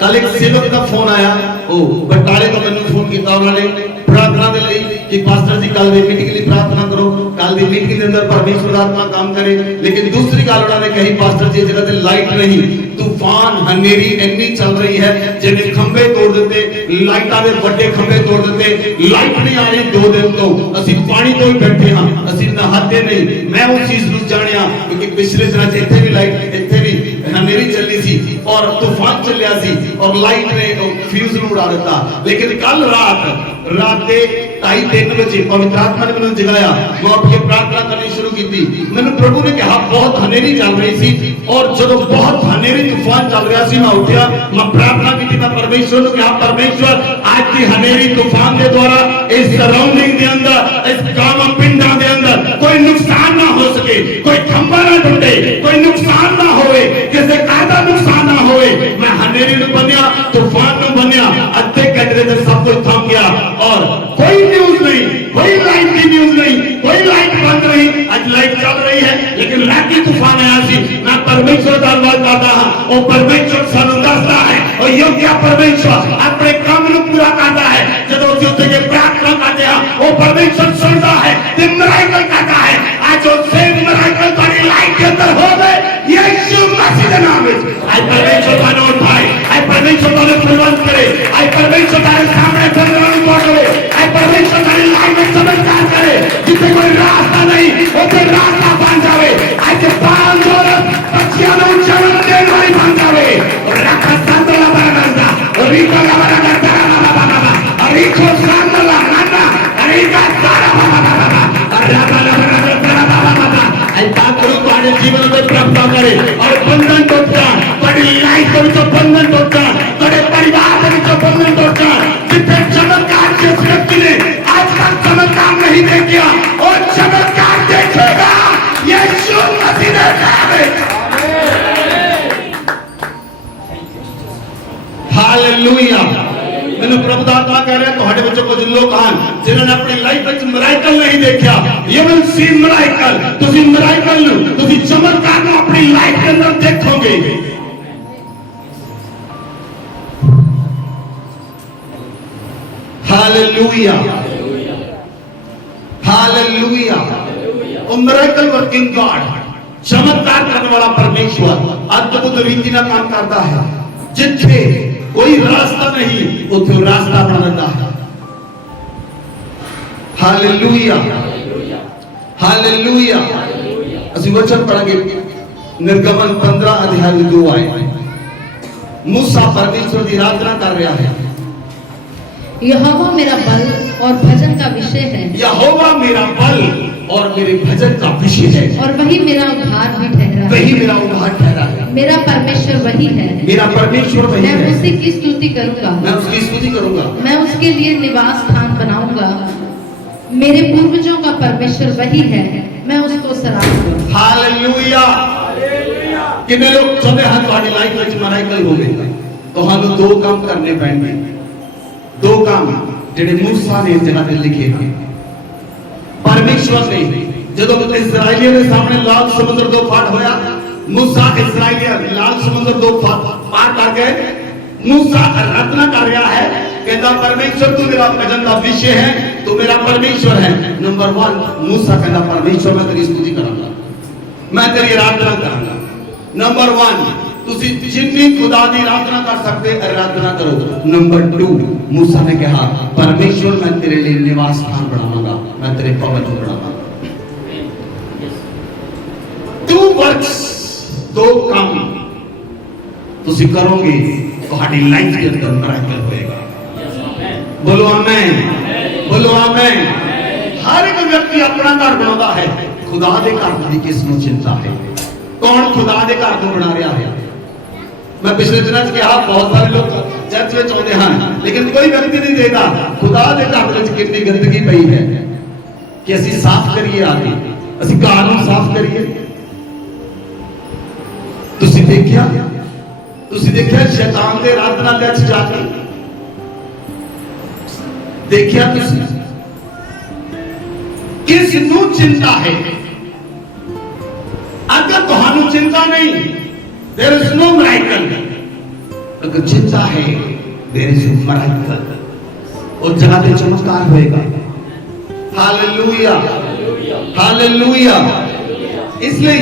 कल एक सेवक का फोन आया, ओ बटाले का मैंने फोन किया, उन्होंने प्रार्थना दे लई कि पास्टर जी कल दी मीटिंग के लिए प्रार्थना करो, कल दी मीटिंग के अंदर परमेश्वर आत्मा काम करे। लेकिन दूसरी गल उन्होंने कही, पास्टर जी जगह ते लाइट नहीं, तूफान हनेरी इतनी चल रही है जिन्हें खंबे तोड़ देते, लाइटा दे बड़े खंबे तोड़ देते, लाइट नहीं आ रही 2 दिन तो असि पानी तो ही बैठे हां, असि नहाते नहीं। मैं उस चीज ਨੂੰ ਜਾਣਿਆ क्योंकि पिछले दिनों ਇੱਥੇ भी लाइट ਇੱਥੇ भी हनेरी चली सी और तूफान चलिया सी और लाइट ने फ्यूज ਨੂੰ उड़ा ਦਿੱਤਾ। लेकिन कल रात 2:30-3 बजे पवित्र आत्मा ने मैंने जगाया, मैं उठ के प्रार्थना करनी शुरू की थी। मैंने प्रभु ने कहा बहुत हनेरी चल रही थी और जब बहुत हनेरी तूफान चल रहा सी, मैं उठा, मैं प्रार्थना की थी, मैं परमेश्वर ने कहा परमेश्वर आज की हनेरी तूफान के द्वारा इस सराउंडिंग के अंदर, इस गांव पिंडा के अंदर कोई नुकसान ना हो सके, कोई खंबा ना टूटे, कोई नुकसान ना होए, किसी घर का नुकसान ना होए। मैं हनेरी नु बनया, तूफान नु बनया, अद्धे घंटे तक सब कुछ थम गया और कोई न्यूज नहीं, कोई लाइट की न्यूज नहीं, कोई लाइट बंद नहीं। आज लाइट चल रही है लेकिन रात की तूफान आया सी। मैं परमेश्वर का धन्यवाद करता हूं और परमेश्वर सानू दसदा है और योग्य परमेश्वर अपने काम नु पूरा करता है। जब उस युद्ध के प्रार्थना करते हैं वो परमेश्वर सुनता है, ते मिराकल करता है। आज वो सेम मिराकल तुम्हारी लाइफ के अंदर हो गए यीशु मसीह के नाम में। आज परमेश्वर का नाम उठाए, आज परमेश्वर का प्रबंध करे, आज परमेश्वर के सामने चंद्रमा को करे, आज परमेश्वर तुम्हारी लाइफ में चमत्कार करे। जिसे कोई रास्ता नहीं उसे रास्ता बन जावे। आज 5 औरत बच्चियों में जन्म देने वाली बन जावे और रखा संतला बना और रिको का बना करता और रिको संतला नाना रिका सारा बाबा और राबा तुम्हारे जीवन में प्राप्त करे और बंधन टूटता, तुम्हारी लाइफ में जो बंधन टूटता, तुम्हारे परिवार में जो बंधन टूटता। जितने चमत्कार जिस व्यक्ति ने आज तक चमत्कार नहीं देखा और चमत्कार देखेगा यीशु मसीह ने नाम में। हालेलुया। मैंने प्रभु दा आत्मा कह रहा है तुम्हारे बच्चों को जिन लोग हैं जिन्होंने अपनी लाइफ में मिराकल नहीं देखा, यू विल सी मिराकल। तुसी मिराकल तुसी चमत्कार को अपनी लाइफ के अंदर देखोगे। Hallelujah, hallelujah. Oh miracle working God, चमत्कार करने वाला परमेश्वर अद्भुत रीति ना काम करता है। जिथे कोई रास्ता नहीं उसे रास्ता बना देता है। Hallelujah, hallelujah. ਅਸੀਂ वचन पढ़ेंगे निर्गमन 15 अध्याय 2 आए। मूसा परमेश्वर की आराधना कर रहा है। यहोवा मेरा बल और भजन का विषय है, यहोवा मेरा बल और मेरे भजन का विषय है और वही मेरा उद्धार भी ठहरा है। वही मेरा उद्धार ठहरा है। मेरा परमेश्वर वही है, मेरा परमेश्वर वही है। मैं उसी की स्तुति करूंगा, मैं उसकी स्तुति करूंगा, मैं उसके लिए निवास स्थान बनाऊंगा। मेरे पूर्वजों का परमेश्वर वही है, मैं उसको सराहूंगा। हालेलुया। कितने लोग चाहते हैं तुम्हारी लाइफ में मिराकल हो गए, तो हम 2 काम करने पैंगे। 2 काम जेडे मूसा ने जगह पे लिखे हैं। परमेश्वर ने जब इस्राएलियों के सामने लाल समुद्र 2 फाड़ होया, मूसा इस्राएली लाल समुद्र 2 पार कर गए। मूसा आराधना कर रहा है, कहता परमेश्वर तू मेरा भजन का विषय है, तू मेरा परमेश्वर है। नंबर 1 मूसा कहता परमेश्वर मैं तेरी स्तुति करूंगा, मैं तेरी आराधना करूंगा। नंबर 1 तुसी जितनी खुदा की आराधना कर सकते आराधना करो। नंबर 2 मूसा ने कहा परमेश्वर मैं तेरे लिए निवास स्थान बनाऊंगा, मैं तेरे भवन बनाऊंगा। 2 वर्क्स, 2 काम तुसी करोगे, तुम्हारी लाइफ के अंदर मिराकल होएगा। बोलो आमीन, बोलो आमीन। हर एक व्यक्ति अपना घर बनाता है, खुदा के घर की किसनु चिंता है? कौन खुदा के घर को बना रहा है? मैं पिछले दिनों च कहा बहुत सारे लोग चर्च में आते हैं लेकिन कोई व्यक्ति नहीं देता खुदा के घर में कितनी गंदगी पई है कि ਅਸੀਂ साफ करिए आके ਅਸੀਂ ਘਰ ਨੂੰ साफ करिए। ਤੁਸੀਂ ਦੇਖਿਆ शैतान ਦੇ आराधनालय ਚ ਜਾ ਕੇ देखिया ਤੁਸੀਂ किस ਨੂੰ चिंता है। अगर ਤੁਹਾਨੂੰ चिंता नहीं there is no miracle, अगर चिंता है there is miracle, और जगह पे चमत्कार होएगा। Hallelujah hallelujah. इसलिए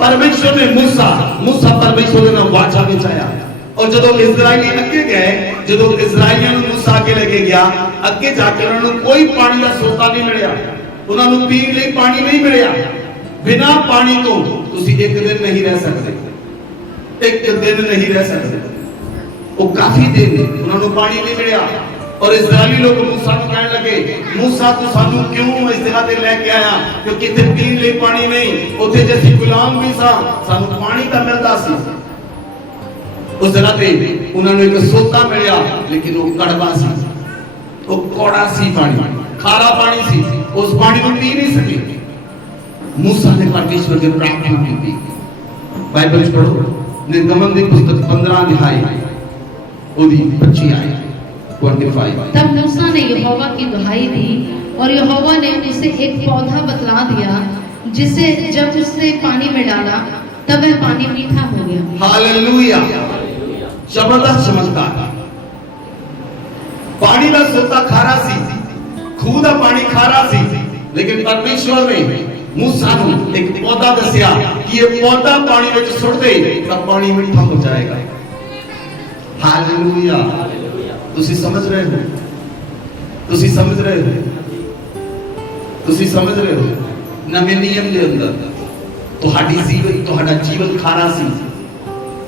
परमेश्वर ने मूसा परमेश्वर ने वाचा ਵਿੱਚ आया और ਜਦੋਂ इजरायली ਅੱਗੇ ਗਏ ਜਦੋਂ ਇਜ਼ਰਾਈਲੀਆਂ ਨੂੰ मूसा ਅੱਗੇ ਲੈ ਕੇ ਗਿਆ ਅੱਗੇ ਜਾ ਕੇ ਉਹਨਾਂ ਨੂੰ ਕੋਈ ਪਾਣੀ ਦਾ ਸੋਤਾ ਨਹੀਂ ਮਿਲਿਆ ਉਹਨਾਂ ਨੂੰ ਪੀਣ ਲਈ ਪਾਣੀ ਨਹੀਂ ਮਿਲਿਆ। ਬਿਨਾ ਪਾਣੀ ਤੋਂ ਤੁਸੀਂ ਇੱਕ ਦਿਨ ਨਹੀਂ ਰਹਿ ਸਕਦੇ, ਇੱਕ ਦਿਨ ਨਹੀਂ ਰਹਿ ਸਕਦੇ। ਉਹ ਕਾਫੀ ਦਿਨ ਉਹਨਾਂ ਨੂੰ ਪਾਣੀ ਨਹੀਂ ਮਿਲਿਆ और इजरायली लोग मूसा को कहने लगे मूसा तू सानू क्यों इस जगह ते लेके आया क्योंकि इत्थे पीण लई पानी नहीं उत्थे जे असीं गुलाम भी सा सानू पानी तां मिलदा सी। उस जगह ते उन्हां नूं एक सोता मिलिया लेकिन वो कड़वा सी, वो कौड़ा सी, पानी खारा पानी सी, उस पानी को पी नहीं सके। मूसा ने परमेश्वर की प्रार्थना की। बाइबल पढ़ो निर्गमन की पुस्तक 15 अध्याय ओदी 25 आयत 25। तब मूसा ने यहोवा की दुहाई दी और यहोवा ने उसे एक पौधा बतला दिया जिसे जब उसने पानी में डाला तब वह पानी मीठा हो गया। हालेलुया। जबरदस्त चमत्कार। पानी का सोता खारा सी, खूह का पानी खारा सी, लेकिन परमेश्वर ने मूसा को एक पौधा दसिया कि ये पौधा पानी में सुट दे तब पानी मीठा हो जाएगा। हालेलुया। तुसी समझ रहे हो, तुसी समझ रहे हो, तुसी समझ रहे हो। नवे नियम के अंदर तुहाड़ा जीवन खारा सी,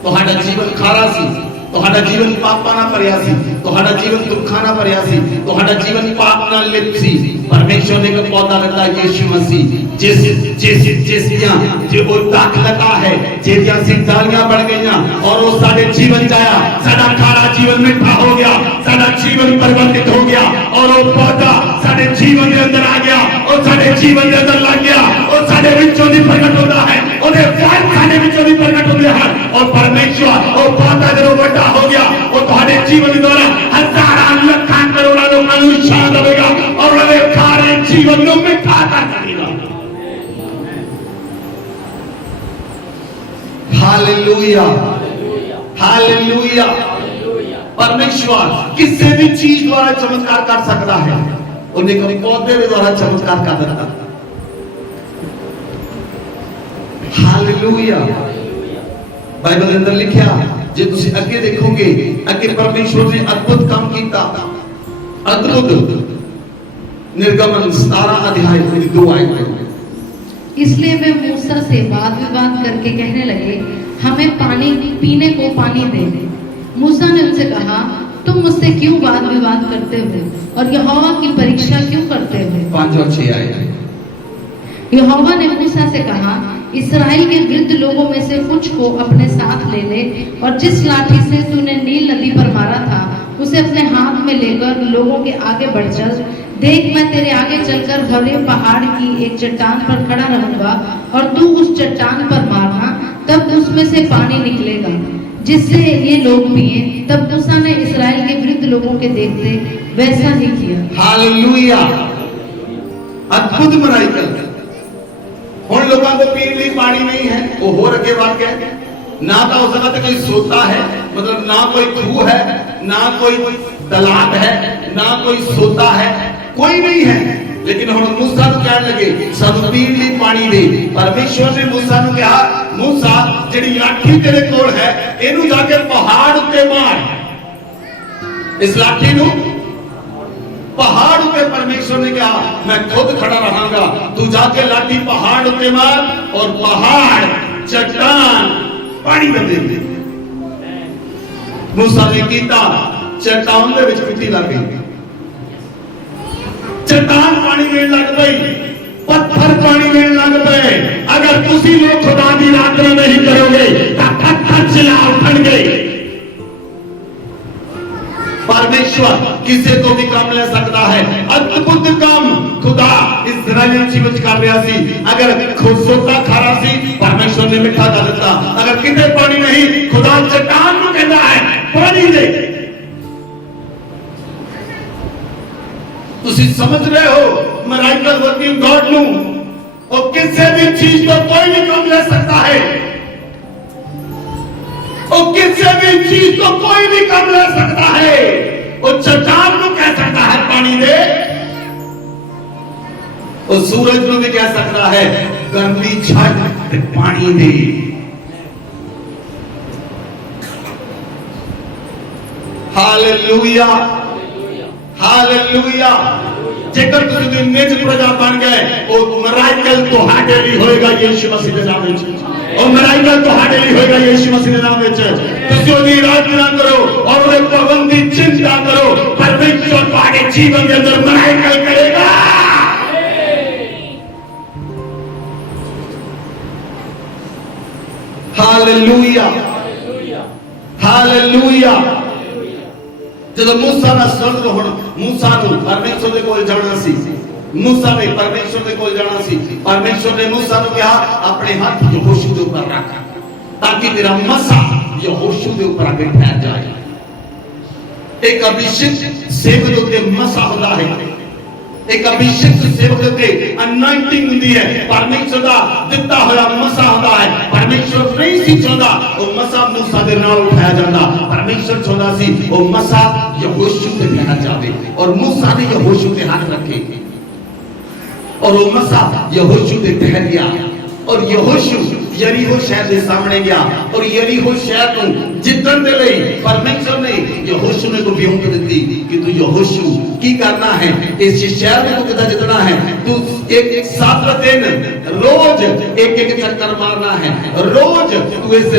तुहाड़ा जीवन खारा सी, तुहाड़ा जीवन पापा ना भरिया सी, तुहाड़ा जीवन दुखा ना भरिया सी, तुहाड़ा जीवन पाप ना लिप्त सी। परमेश्वर ने एक पौधा रखा यीशु मसीह जिसदियां जो वो दाखलता है जेदियां सिद्धालियां बढ़ गईयां और वो साडे जीवन जाया, साडा खारा जीवन मिठा हो गया, साडा जीवन परिवर्तित हो गया और वो पौधा साडे जीवन के अंदर आ गया और साडे जीवन के अंदर लग गया और साडे विचों दी प्रगट होता है, ओदे फल साडे विचों दी प्रगट होते हैं और परमेश्वर वो पौधा जब बड़ा हो गया वो तुम्हारे जीवन द्वारा हजारों लाखों करोड़ों लोगों को इच्छा देगा और उन्हें खारे जीवन में मिठा कर देगा। Hallelujah hallelujah. परमेश्वर किसी भी चीज द्वारा चमत्कार कर सकता है, उन्हें कभी पौधे द्वारा चमत्कार कर देता। हालेलुया। बाइबल के अंदर लिखा जे तुसी अगे देखोगे अगे परमेश्वर ने अद्भुत काम किया, अद्भुत। निर्गमन 17 अध्याय 2 आयत। इसलिए वे मूसा से वाद विवाद करके कहने लगे हमें पानी पीने को पानी दे। मूसा ने उनसे कहा तुम मुझसे क्यों वाद विवाद करते हो और यहोवा की परीक्षा क्यों करते हो। 5 और 6 आयत। यहोवा ने मूसा से कहा इस्राएल के वृद्ध लोगों में से कुछ को अपने साथ ले ले और जिस लाठी से तूने नील नदी पर मारा था उसे अपने हाथ में लेकर लोगों के आगे बढ़ चल। देख मैं तेरे आगे चलकर भव्य पहाड़ की एक चट्टान पर खड़ा रहूंगा और तू उस चट्टान पर मारना, तब उसमें से पानी निकलेगा जिससे ये लोग पिए। तब मूसा ने इस्राएल के वृद्ध लोगों के देखते वैसा ही किया। हालेलुया। अद्भुत मिराकल। उन लोगों को पीने लिए पानी नहीं है, वो हो रखे वाक्य ना तो उस जगह पे कोई सोता है, मतलब ना कोई खूह है, ना कोई तालाब है, ना कोई सोता है, कोई नहीं है। लेकिन हम मूसा को कहने लगे सानू पीने लिए पानी दे। परमेश्वर ने मूसा को कहा मूसा जेडी लाठी तेरे कोल है एनू जाके पहाड़ उत्ते मार। इस लाठी नू पहाड़ उत्ते परमेश्वर ने कहा मैं खुद खड़ा रहांगा, तू जाके लाठी पहाड़ उत्ते मार और पहाड़ चट्टान पानी दे दे। मूसा ने कीता, चट्टान दे विच मिट्टी लग गई, चट्टान पानी देन लग पई, पत्थर पानी देन लग पे। अगर तुसी लोग खुदा दी आराधना नहीं करोगे तो पत्थर चिल्ला उठणगे, परमेश्वर किसी को भी काम ले सकता है। अद्भुत काम खुदा इस्राएली विच कर रहा सी। अगर सोता खारा सी परमेश्वर ने मिठा कर दिता। अगर किते पानी नहीं खुदा चट्टान को कहता है पानी दे। तुसी समझ रहे हो मिरेकल वर्किंग गॉड नू और किसी भी चीज को कोई भी काम ले सकता है। और किसी भी चीज को कोई भी काम ले सकता है। और चट्टान को कह सकता है पानी दे। और सूरज को भी कह सकता है गर्मी छट पानी दे। Hallelujah hallelujah. जेकर तुसीं निज प्रजा बन गए और मिरेकल तुहाडे लिए होएगा यीशु मसीह के नाम विच। और मिरेकल तुहाडे लिए होएगा यीशु मसीह के नाम विच। तुसीं ओदी आराधना करो और ओदे पाबंदी चिंता करो। परमेश्वर तुहाडे जीवन के अंदर मिरेकल करेगा। Hallelujah hallelujah. जब मूसा ना स्वर्ग हुण मूसा नु परमेश्वर दे कोल जाना सी। मूसा ने परमेश्वर दे कोल जाना सी। परमेश्वर ने मूसा नु कहा अपने हाथ यहोशू दे ऊपर रख ताकि तेरा मसा यहोशू दे ऊपर आके ठहर जाए। एक अभिषेक सेवक के मसा होता है। एक अभिषेक सेवक के अनॉइंटिंग होती है। परमेश्वर का दिता हुआ मसा होता है। परमेश्वर नहीं सी चाहता वो मसा मूसा दे नाल उठाया जाता। परमेश्वर चाहता सी वो मसा यहोशू ते ठहर जावे और मूसा ने यहोशू के हाथ रखे और वो मसा यहोशू ते ठहर गया। और यहोशू यरीहो शहर के सामने गया और यरीहो शहर को जितन दे लई परमेश्वर ने यहोशू ने को विहुंक दी कि तू यहोशू की करना है इस शहर में तो कितना जितना है तू एक 7 दिन रोज एक चक्कर मारना है। रोज तू इस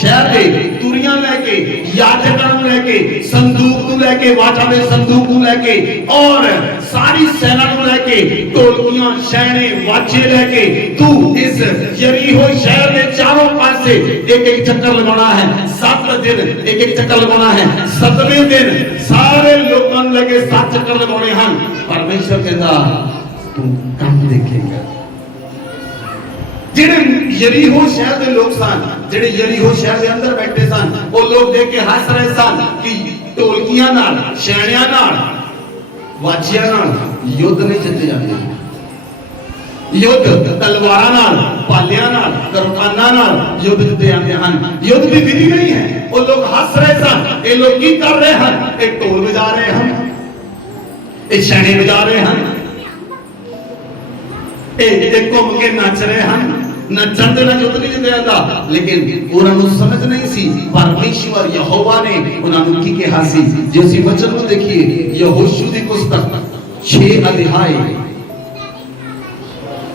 शहर के तुरियां लेके याजकां लेके संदूक को लेके वाचा में संदूक को लेके और सारी सेना को लेके ढोलकियां शहने वाचे लेके तू इस यरीहो शहर के चारों पासे एक चक्कर लगाना है। 7 दिन एक चक्कर लगाना है। 7वें दिन सारे लोगों लगे 7 चक्कर लगाने हैं। परमेश्वर कहता तू काम देखेगा। जेड़े यरीहो शहर के लोग सन जेड़े यरीहो शहर के अंदर बैठे सन वो लोग देख के हंस रहे सन कि ढोलकियां नाल शहणियां नाल वाजियां नाल युद्ध नहीं जिते जाते। युद्ध तलवारां नाल पालियां नाल करखाना नाल युद्ध जिते जाते हैं। युद्ध की विधि नहीं है। वो लोग हंस रहे सन ये लोग की कर रहे हैं एक ढोल बजा रहे हैं एक शहणे बजा रहे हैं एक घूम के नच रहे हैं। नचन दे नाल युद्ध नहीं जिते जाता लेकिन उन्होंने समझ नहीं सी। परमेश्वर यहोवा ने उन्होंने की कहा सी। जो सी वचन को देखिए यहोशू की पुस्तक 6 अध्याय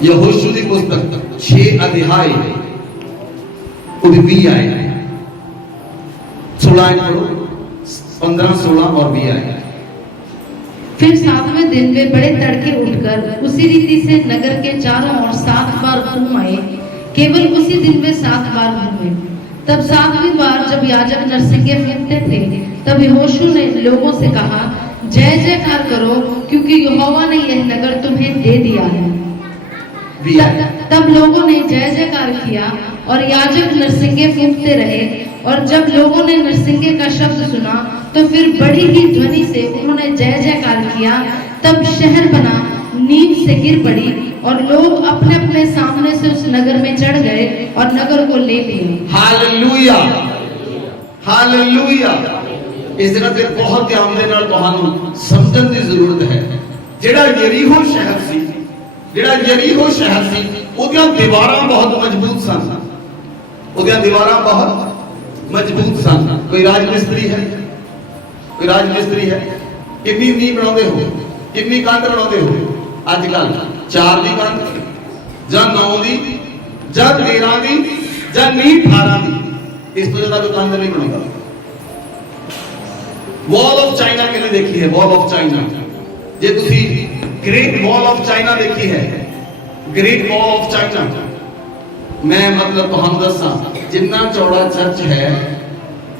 यहोशू की पुस्तक 6 अध्याय 20 आए 16 पढ़ो 15 16 और 20 आए। फिर 7वें दिन वे बड़े तड़के उठकर उसी रीति से नगर के चारों ओर 7 बार घूम आए। केवल उसी दिन वे 7 बार घूमे। तब 7वीं बार जब याजक नरसिंगे फूंकते थे तब यहोशू ने लोगों से कहा जय जयकार करो क्योंकि यहोवा ने यह नगर तुम्हें दे दिया है। तब लोगों ने जय जयकार किया और याजक नरसिंगे फूंकते रहे। और जब लोगों ने नरसिंगे का शब्द सुना तो फिर बड़ी ही ध्वनि से उन्होंने जय जयकार किया। तब शहर बना नींव से गिर पड़ी और लोग अपने अपने सामने से उस नगर में चढ़ गए और नगर को ले लिए। Hallelujah hallelujah. इस दिन ते बहुत ध्यान दे नाल तुहानू समझण दी जरूरत है। जेड़ा यरीहो शहर सी ओदियां दीवारां बहुत मजबूत सन। ओदियां दीवारां बहुत मजबूत सन। कोई राजमिस्त्री है कितनी नींव बनाते हो कितनी कंध बनाते हो आजकल 4 दी कंध ਜਾਂ 9 ਦੀ ਜਾਂ 13 ਦੀ ਜਾਂ नींव 18 ਦੀ। इस तो ज्यादा कोई कंध नहीं बनेगा। वॉल ऑफ चाइना किने देखी है? वॉल ऑफ चाइना जे तुसी ग्रेट वॉल ऑफ चाइना देखी है ग्रेट वॉल ऑफ चाइना मैं मतलब तुहानू दसा जितना चौड़ा चर्च है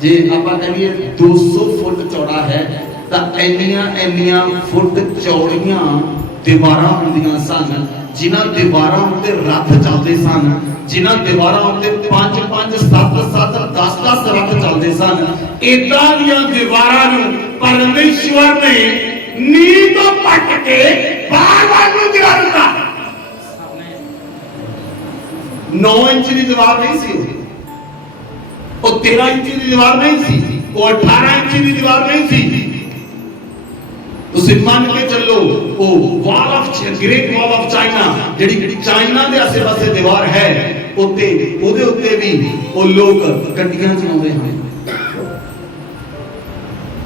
जे आपा कहिए 200 फुट चौड़ा है ਤਾਂ ਇੰਨੀਆਂ ਫੁੱਟ ਚੌੜੀਆਂ ਦੀਵਾਰਾਂ ਹੁੰਦੀਆਂ ਸਨ, ਜਿਨ੍ਹਾਂ ਦੀਵਾਰਾਂ ਉੱਤੇ ਰੱਥ ਚੱਲਦੇ ਸਨ, ਜਿਨ੍ਹਾਂ ਦੀਵਾਰਾਂ ਉੱਤੇ 5-5 7-7 10-10 ਰੱਥ ਚੱਲਦੇ ਸਨ। ਇਦਾਂ ਦੀਆਂ ਦੀਵਾਰਾਂ ਨੂੰ ਪਰਮੇਸ਼ਵਰ ਨੇ ਨੀਂਹ ਤੋਂ ਪੱਟ ਕੇ ਬਾਰ-ਬਾਰ ਨੂੰ ਗਿਰਾ ਦਿੱਤਾ। 9 ਇੰਚ ਦੀ ਦੀਵਾਰ ਨਹੀਂ ਸੀ ਉਹ 13 ਇੰਚ ਦੀ ਦੀਵਾਰ ਨਹੀਂ ਸੀ, ਉਹ 18 ਇੰਚ ਦੀ ਦੀਵਾਰ ਨਹੀਂ ਸੀ। ਤੁਸੀਂ ਮੰਨ ਕੇ ਚੱਲੋ ਉਹ wall of great wall of China, ਜਿਹੜੀ ਚਾਈਨਾ ਦੇ ਆਸੇ-ਪਾਸੇ ਦੀਵਾਰ ਹੈ, ਉਹਦੇ ਉੱਤੇ ਵੀ ਉਹ ਲੋਕ ਗੱਡੀਆਂ ਚਲਾਉਂਦੇ ਹਨ।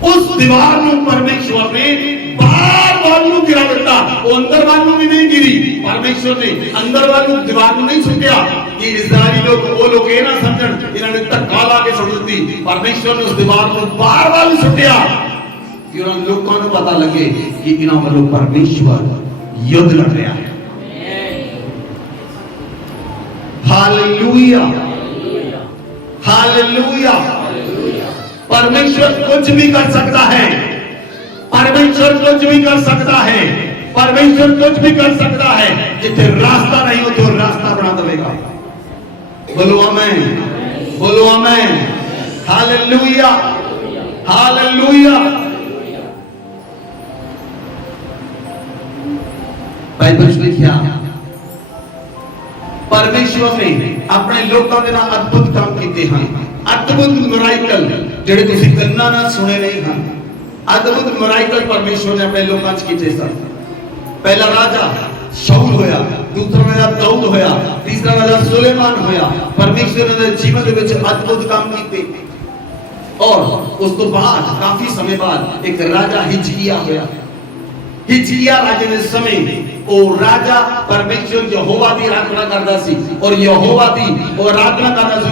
ਉਸ ਦੀਵਾਰ ਨੂੰ ਪਰਮੇਸ਼ਵਰ ਨੇ ਬਾਰ-ਬਾਰ ਨੂੰ ਗਿਰਾ ਦਿੱਤਾ। ਉਹ ਅੰਦਰ ਵੱਲ ਨੂੰ ਵੀ ਨਹੀਂ ਗਿਰੀ, ਪਰਮੇਸ਼ਵਰ ਨੇ ਅੰਦਰ ਵੱਲ ਨੂੰ ਦੀਵਾਰ ਨੂੰ ਨਹੀਂ ਸੁੱਟਿਆ ਕਿ ਇਸਰਾਈਲੀ ਲੋਕ ਉਹ ਲੋਕ ਇਹ ਨਾ ਸਮਝਣ ਇਹਨਾਂ ਨੇ ਧੱਕਾ ਲਾ ਕੇ ਸੁੱਟ ਦਿੱਤੀ। ਪਰਮੇਸ਼ਵਰ ਨੇ ਉਸ ਦੀਵਾਰ ਨੂੰ ਬਾਰ-ਬਾਰ ਸੁੱਟਿਆ ਕਿ ਉਹਨਾਂ ਲੋਕਾਂ ਨੂੰ ਪਤਾ ਲੱਗੇ ਕਿ ਇਹਨਾਂ ਵੱਲੋਂ ਪਰਮੇਸ਼ਵਰ ਯੁੱਧ ਲੜ ਰਿਹਾ ਹੈ। Hallelujah, hallelujah. परमेश्वर कुछ भी कर सकता है, परमेश्वर कुछ भी कर सकता है, परमेश्वर कुछ भी कर सकता है। जिथे रास्ता नहीं हो तो रास्ता बना देगा। बोलो आमीन, बोलो आमीन। Hallelujah, hallelujah. बाइबल में लिखा परमेश्वर ने अपने लोगों के नाल अद्भुत काम किए हैं, अद्भुत मिराकल जेडे तुसीं गन्ना ना सुने नहीं हैं। अद्भुत मिराकल परमेश्वर ने अपने लोगों च किए सन। पहला राजा शाऊल होया, दूसरा राजा दाऊद होया, तीसरा राजा सुलेमान होया। परमेश्वर ने जीवन दे विच अद्भुत काम किए। और उस तो बाद काफी समय बाद एक राजा हिजकिय्याह होया। हिजकिय्याह राजे ने समय ओ राजा परमेश्वर यहोवा दी आराधना करदा सी और यहोवा दी ओ आराधना करदा सी।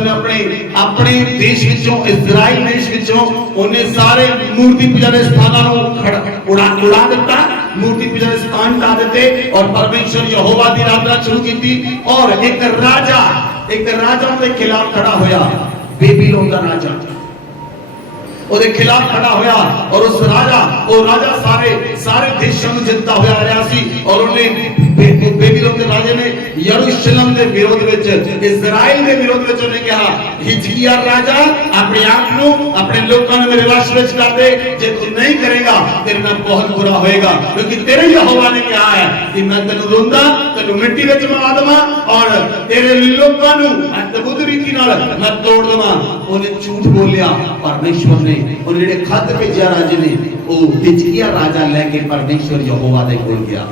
अपने देश विचों इजराइल देश विचों ओने सारे मूर्ति पूजा दे स्थानां नूं उड़ा दिता, मूर्ति पूजा दे स्थान ढा दिते और परमेश्वर यहोवा दी आराधना शुरू कीती। और एक राजा दे खिलाफ खड़ा होया, बेबीलोन दा राजा ਉਹਦੇ ਖਿਲਾਫ ਖੜਾ ਹੋਇਆ। और उस राजा सारे देशों में जितता हुआ आ रहा सी। और उन्हें बेबीलोन के राजे ने यरूशलेम के विरोध में, इजराइल के विरोध में उन्हें कहा, हिजकिय्याह राजा अपने आप को अपने लोगों ने मेरे वश में कर दे, जे तू नहीं करेगा तेरे नाल बहुत बुरा होएगा। क्योंकि तेरे यहोवा ने कहा है कि मैं तेनू रोंदा तेनू मिट्टी विच मिला देवां और तेरे लोगों को अद्भुत रीति नाल मैं तोड़ देवां। उन्हें झूठ बोलिया। परमेश्वर ने और जेडे खत भेजिया राजे ने वो हिजकिय्याह राजा लेके परमेश्वर यहोवा दे कोल गया।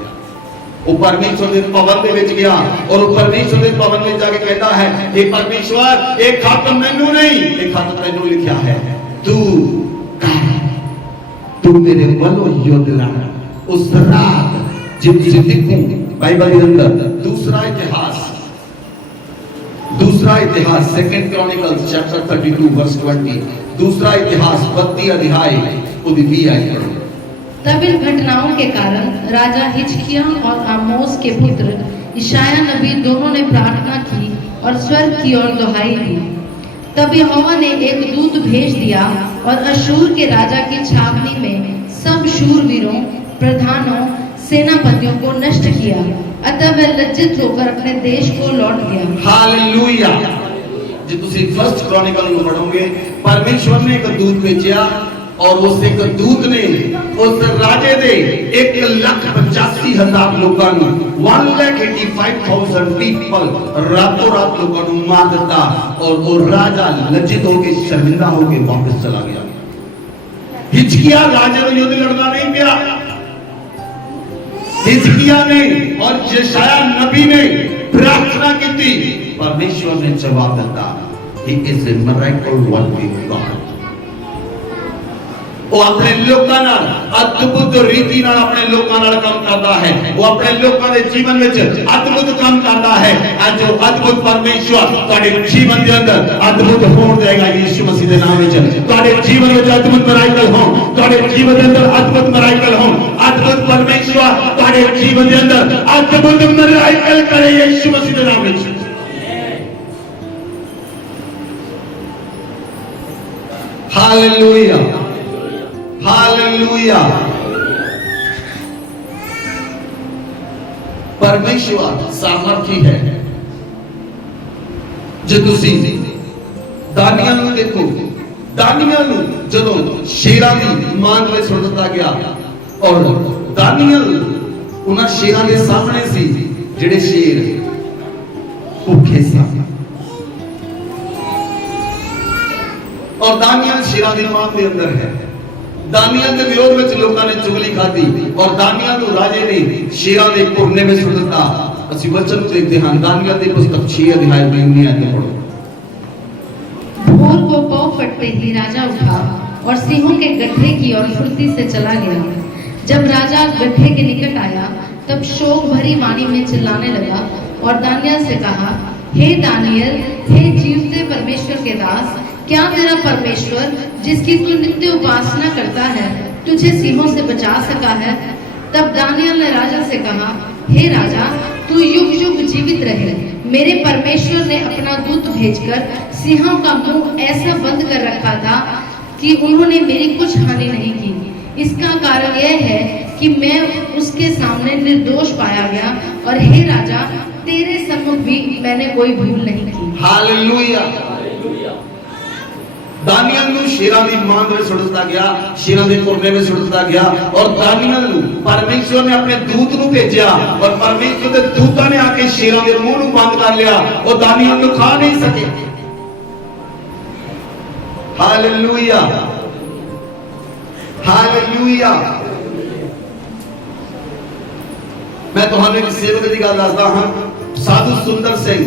वो परमेश्वर के भवन दे विच गया और वो परमेश्वर के भवन में जाके कहता है, ये परमेश्वर एक खत मैनू नहीं, एक खत तैनू लिखा है, तू मेरे वालों युद्ध लड़। उस रात जब देखूं बाइबल के अंदर दूसरा इतिहास 2 क्रॉनिकल्स चैप्टर 32 वर्स 20, दूसरा इतिहास 32 अध्याय उसकी 20 आयत पढ़ो। तब इन घटनाओं के कारण राजा हिजकिय्याह और आमोस के पुत्र यशायाह नबी दोनों ने प्रार्थना की और स्वर्ग की ओर दुहाई दी। तब यहोवा ने एक दूत भेज दिया और अशूर के राजा की छावनी में सब शूरवीरों, प्रधानों, सेनापतियों को नष्ट किया। अतः वह लज्जित होकर अपने देश को लौट गया। हालेलुया। जो तुसी फर्स्ट क्रॉनिकल में पढ़ोगे, परमेश्वर ने एक दूत भेजा और उस एक दूत ने उस राजे दे 1,85,000 लोगों को 1,85,000 पीपल रातों रात लोगों को मार दिता। और वो राजा लज्जित होकर शर्मिंदा होकर वापस चला गया। हिजकिय्याह राजा ने युद्ध लड़ना नहीं पिया। हिजकिय्याह ने और यशायाह नबी ने प्रार्थना की थी, परमेश्वर ने जवाब दिता। He is a miracle working God। वो अपने लोगों नाल अद्भुत रीति नाल अपने लोगों नाल काम करता है। वो अपने लोगों के जीवन में अद्भुत काम करता है। आज जो अद्भुत परमेश्वर तुम्हारे जीवन के अंदर अद्भुत हो जाएगा यीशु मसीह के नाम में। तुम्हारे जीवन में अद्भुत मिराकल हो, तुम्हारे जीवन के अंदर अद्भुत मिराकल हो। अद्भुत परमेश्वर तुम्हारे जीवन के अंदर अद्भुत मिराकल करे यीशु मसीह के नाम में। Hallelujah, hallelujah. परमेश्वर सामर्थी है। जे तुसी दानियल ਨੂੰ देखो, दानियल ਨੂੰ ਜਦੋਂ ਸ਼ੇਰਾਂ ਦੀ ਮਾਂਦ ਵਿੱਚ ਸੁੱਟ ਦਿੱਤਾ ਗਿਆ ਔਰ दानियल ਉਹਨਾਂ ਸ਼ੇਰਾਂ ਦੇ ਸਾਹਮਣੇ ਸੀ ਜਿਹੜੇ ਸ਼ੇਰ ਭੁੱਖੇ ਸਨ और दानियल ਸ਼ੇਰਾਂ ਦੀ ਮਾਂਦ ਦੇ ਅੰਦਰ है। दानियल के विरोध में लोगों ने चुगली खाधी और दानियल ਨੂੰ राजे ने शेरां ਦੇ ਘੁਰਨੇ ਵਿੱਚ ਸੁੱਟ ਦਿੱਤਾ। ਅਸੀਂ वचन देखते हैं दानियल की पुस्तक 6 अध्याय में 19 आयत पढ़ो। भोर को पौ फटते ही राजा उठा और सिंहों के गड्ढे की ओर फुर्ती से चला गया। जब राजा गड्ढे के निकट आया तब शोक भरी वाणी में चिल्लाने लगा और दानियल से कहा, हे दानियल, हे जीवते परमेश्वर के दास, क्या तेरा परमेश्वर जिसकी तू नित्य उपासना करता है तुझे सिंहों से बचा सका है? तब दानियल ने राजा से कहा, हे राजा, तू युग युग जीवित रहे। मेरे परमेश्वर ने अपना दूत भेजकर सिंहों का मुंह ऐसा बंद कर रखा था कि उन्होंने मेरी कुछ हानि नहीं की। इसका कारण यह है कि मैं उसके सामने निर्दोष पाया गया और हे राजा, तेरे सम्मुख भी मैंने कोई भूल नहीं की। हालेलुया। दानियल ਨੂੰ ਸ਼ੇਰਾਂ ਦੀ ਮਾਂਦ ਵਿੱਚ ਸੁੱਟ ਦਿੱਤਾ ਗਿਆ, ਸ਼ੇਰਾਂ ਦੇ ਘੁਰਨੇ ਵਿੱਚ ਸੁੱਟ ਦਿੱਤਾ ਗਿਆ और दानियल ਨੂੰ परमेश्वर ने अपने दूत ਨੂੰ भेजा और परमेश्वर ਦੇ ਦੂਤਾਂ ਨੇ आके ਸ਼ੇਰਾਂ ਦੇ ਮੂੰਹ ਨੂੰ ਬੰਦ ਕਰ ਲਿਆ और दानियल ਨੂੰ खा नहीं सके। Hallelujah, hallelujah. मैं ਤੁਹਾਨੂੰ ਇੱਕ ਸੇਵਕ ਦੀ ਗੱਲ ਦੱਸਦਾ ਹਾਂ। ਸਾਧੂ ਸੁੰਦਰ ਸਿੰਘ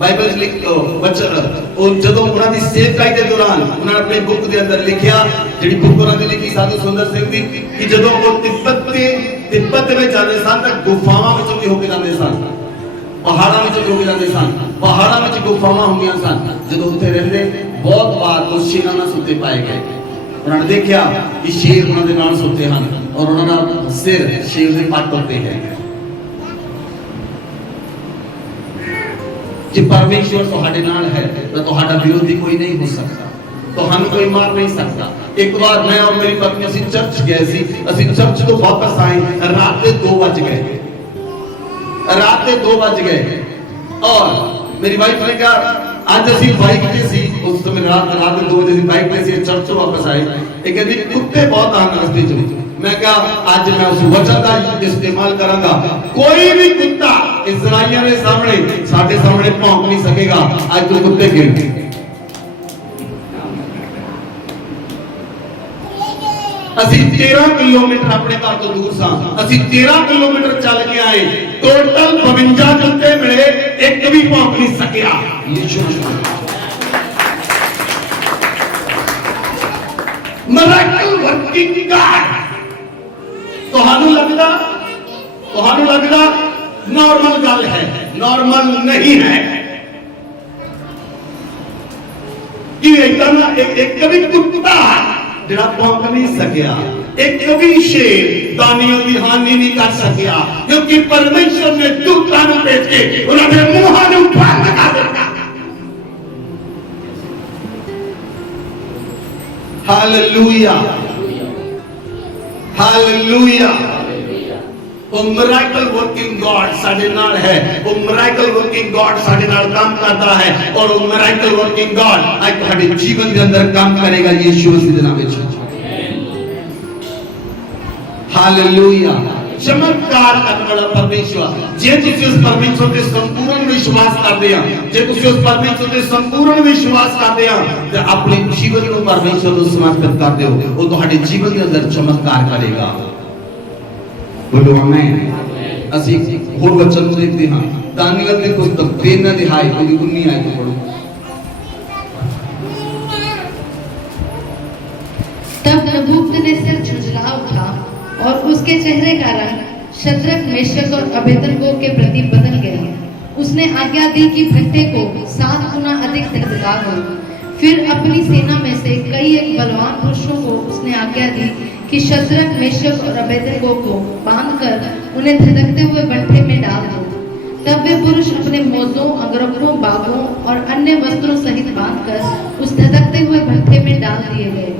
बाइबल लिख बचन और जदों उन्हां दी सेवकाई दे दौरान उन्हां अपनी बुक दे अंदर लिखिया जेडी बुक उन्हां ने लिखी साधु सुंदर सिंह दी कि जदों वो तिब्बत दे विच जांदे सन तां गुफावां विचों भी होके जांदे सन, पहाड़ां विचों होके जांदे सन, पहाड़ां विच गुफावां हुंदियां सन। जदों उत्थे रहंदे बहुत बार वो शेरां नाल सुते पाए गए। उन्हां ने देखिया कि शेर उन्हां दे नाल सुते हन और उन्हां दा सिर शेर दे पट उत्ते है। जे परमेश्वर तुहाडे नाल है तो तुहाडा विरोधी कोई नहीं हो सकता, तुहानू कोई मार नहीं सकता। एक बार मैं और मेरी पत्नी असी चर्च गए सी, असी चर्च तो वापस आए, रात के 2 बज गए, रात के 2 बज गए और मेरी वाइफ ने कहा आज असी बाइक पे सी, उस समय रात के 2 बजे बाइक पे सी, चर्च तो वापस आए। एक कहती कुत्ते बहुत आन रास्ते च। मैं कहा आज मैं उस वचन का इस्तेमाल करांगा, कोई भी कुत्ता इस्राएलियों के सामने साडे सामने भौंक नहीं सकेगा। आज तो कुत्ते गिर असी 13 किलोमीटर अपने घर तो दूर सा, असी 13 किलोमीटर चल के आए, टोटल 52 कुत्ते मिले, एक भी भौंक नहीं सकिया। Miracle working God. तुहानू लगदा नॉर्मल गल है, नॉर्मल नहीं है कि एक कभी कुत्ता जिहड़ा भौंक नहीं सकिया, एक कभी शेर दानियल दी हानि नहीं कर सकिया, क्योंकि परमेश्वर ने दूतां नूं भेज के उन्हां दे मूंहां नूं बंद कर दित्ता। Hallelujah, hallelujah. वो मिरेकल वर्किंग गॉड साडे नाल है, वो मिरेकल वर्किंग गॉड साडे नाल काम करता है और वो मिरेकल वर्किंग गॉड आज तुम्हारे जीवन के अंदर काम करेगा यीशु मसीह के नाम में। हालेलुया। चमत्कार करने वाला परमेश्वर, जे तुसी उस परमेश्वर के संपूर्ण विश्वास करते हैं, जे तुसी उस परमेश्वर के संपूर्ण विश्वास करते हैं तो अपने जीवन को परमेश्वर को समर्पित करते हो, वो तुम्हारे जीवन के अंदर चमत्कार करेगा। बोलो आमीन। असी होर वचन को देखते हैं, दानियल की पुस्तक 3 अध्याय 19 आयत पढ़ो। तब नबूकदनेस्सर झुंझला उठा और उसके चेहरे का रंग शद्रक, मेशक और अबेदनगो के प्रति बदल गया। उसने आज्ञा दी कि भट्टे को 7 गुना अधिक धधका दो। फिर अपनी सेना में से कई एक बलवान पुरुषों को उसने आज्ञा दी कि शद्रक, मेशक और अबेदनगो को बांधकर उन्हें धधकते हुए भट्टे में डाल दो। तब वे पुरुष अपने मोजों, अंगरखों, बागों और अन्य वस्त्रों सहित बांधकर उस धधकते हुए भट्टे में डाल दिए गए।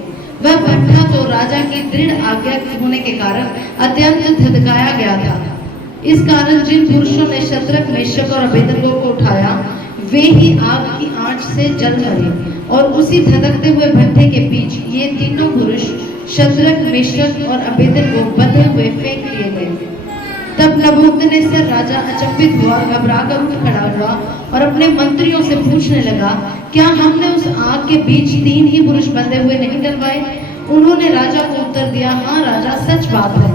वह भट्ठा तो राजा की दृढ़ आज्ञा होने के कारण अत्यंत धधकाया गया था। इस कारण जिन पुरुषों ने शद्रक, मेशक और अबेदनगो को उठाया वे ही आग की आंच से जल मरे, और उसी धधकते हुए भट्ठे के बीच ये तीनों पुरुष शद्रक, मेशक और अबेदनगो बंधे हुए फेंक दिए गए। तब नबूकदनेस्सर राजा अचंभित हुआ, घबराकर उठ खड़ा हुआ और अपने मंत्रियों से पूछने लगा, क्या हमने उस आग के बीच तीन ही पुरुष बंधे हुए नहीं डलवाए? उन्होंने राजा को उत्तर दिया, हाँ राजा, सच बात है।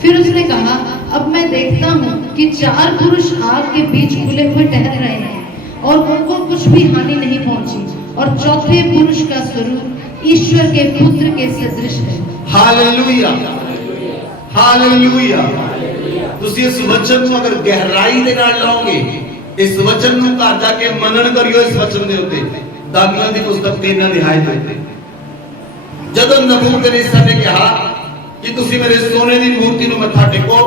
फिर उसने कहा, अब मैं देखता हूँ कि चार पुरुष आग के बीच खुले हुए टहल रहे हैं और उनको कुछ भी हानि नहीं पहुंची, और चौथे पुरुष का स्वरूप ईश्वर के पुत्र के सदृश है। Hallelujah, hallelujah. ਤੁਸੀਂ ਇਸ ਵਚਨ ਨੂੰ ਅਗਰ ਗਹਿਰਾਈ ਦੇ ਨਾਲ ਲਾਓਗੇ, ਇਸ ਵਚਨ ਨੂੰ ਘਰ ਜਾ ਕੇ ਮਨਨ ਕਰਿਓ ਇਸ ਵਚਨ ਦੇ ਉੱਤੇ। ਦਾਨੀਏਲ ਦੀ ਪੁਸਤਕ 3 ਅਧਿਆਇ ਦੇ ਉੱਤੇ ਜਦੋਂ ਨਬੂਕਦਨੇਸਰ ਨੇ ਕਿਹਾ ਕਿ ਤੁਸੀਂ ਮੇਰੇ ਸੋਨੇ ਦੀ ਮੂਰਤੀ ਨੂੰ ਮੱਥਾ ਟੇਕੋ,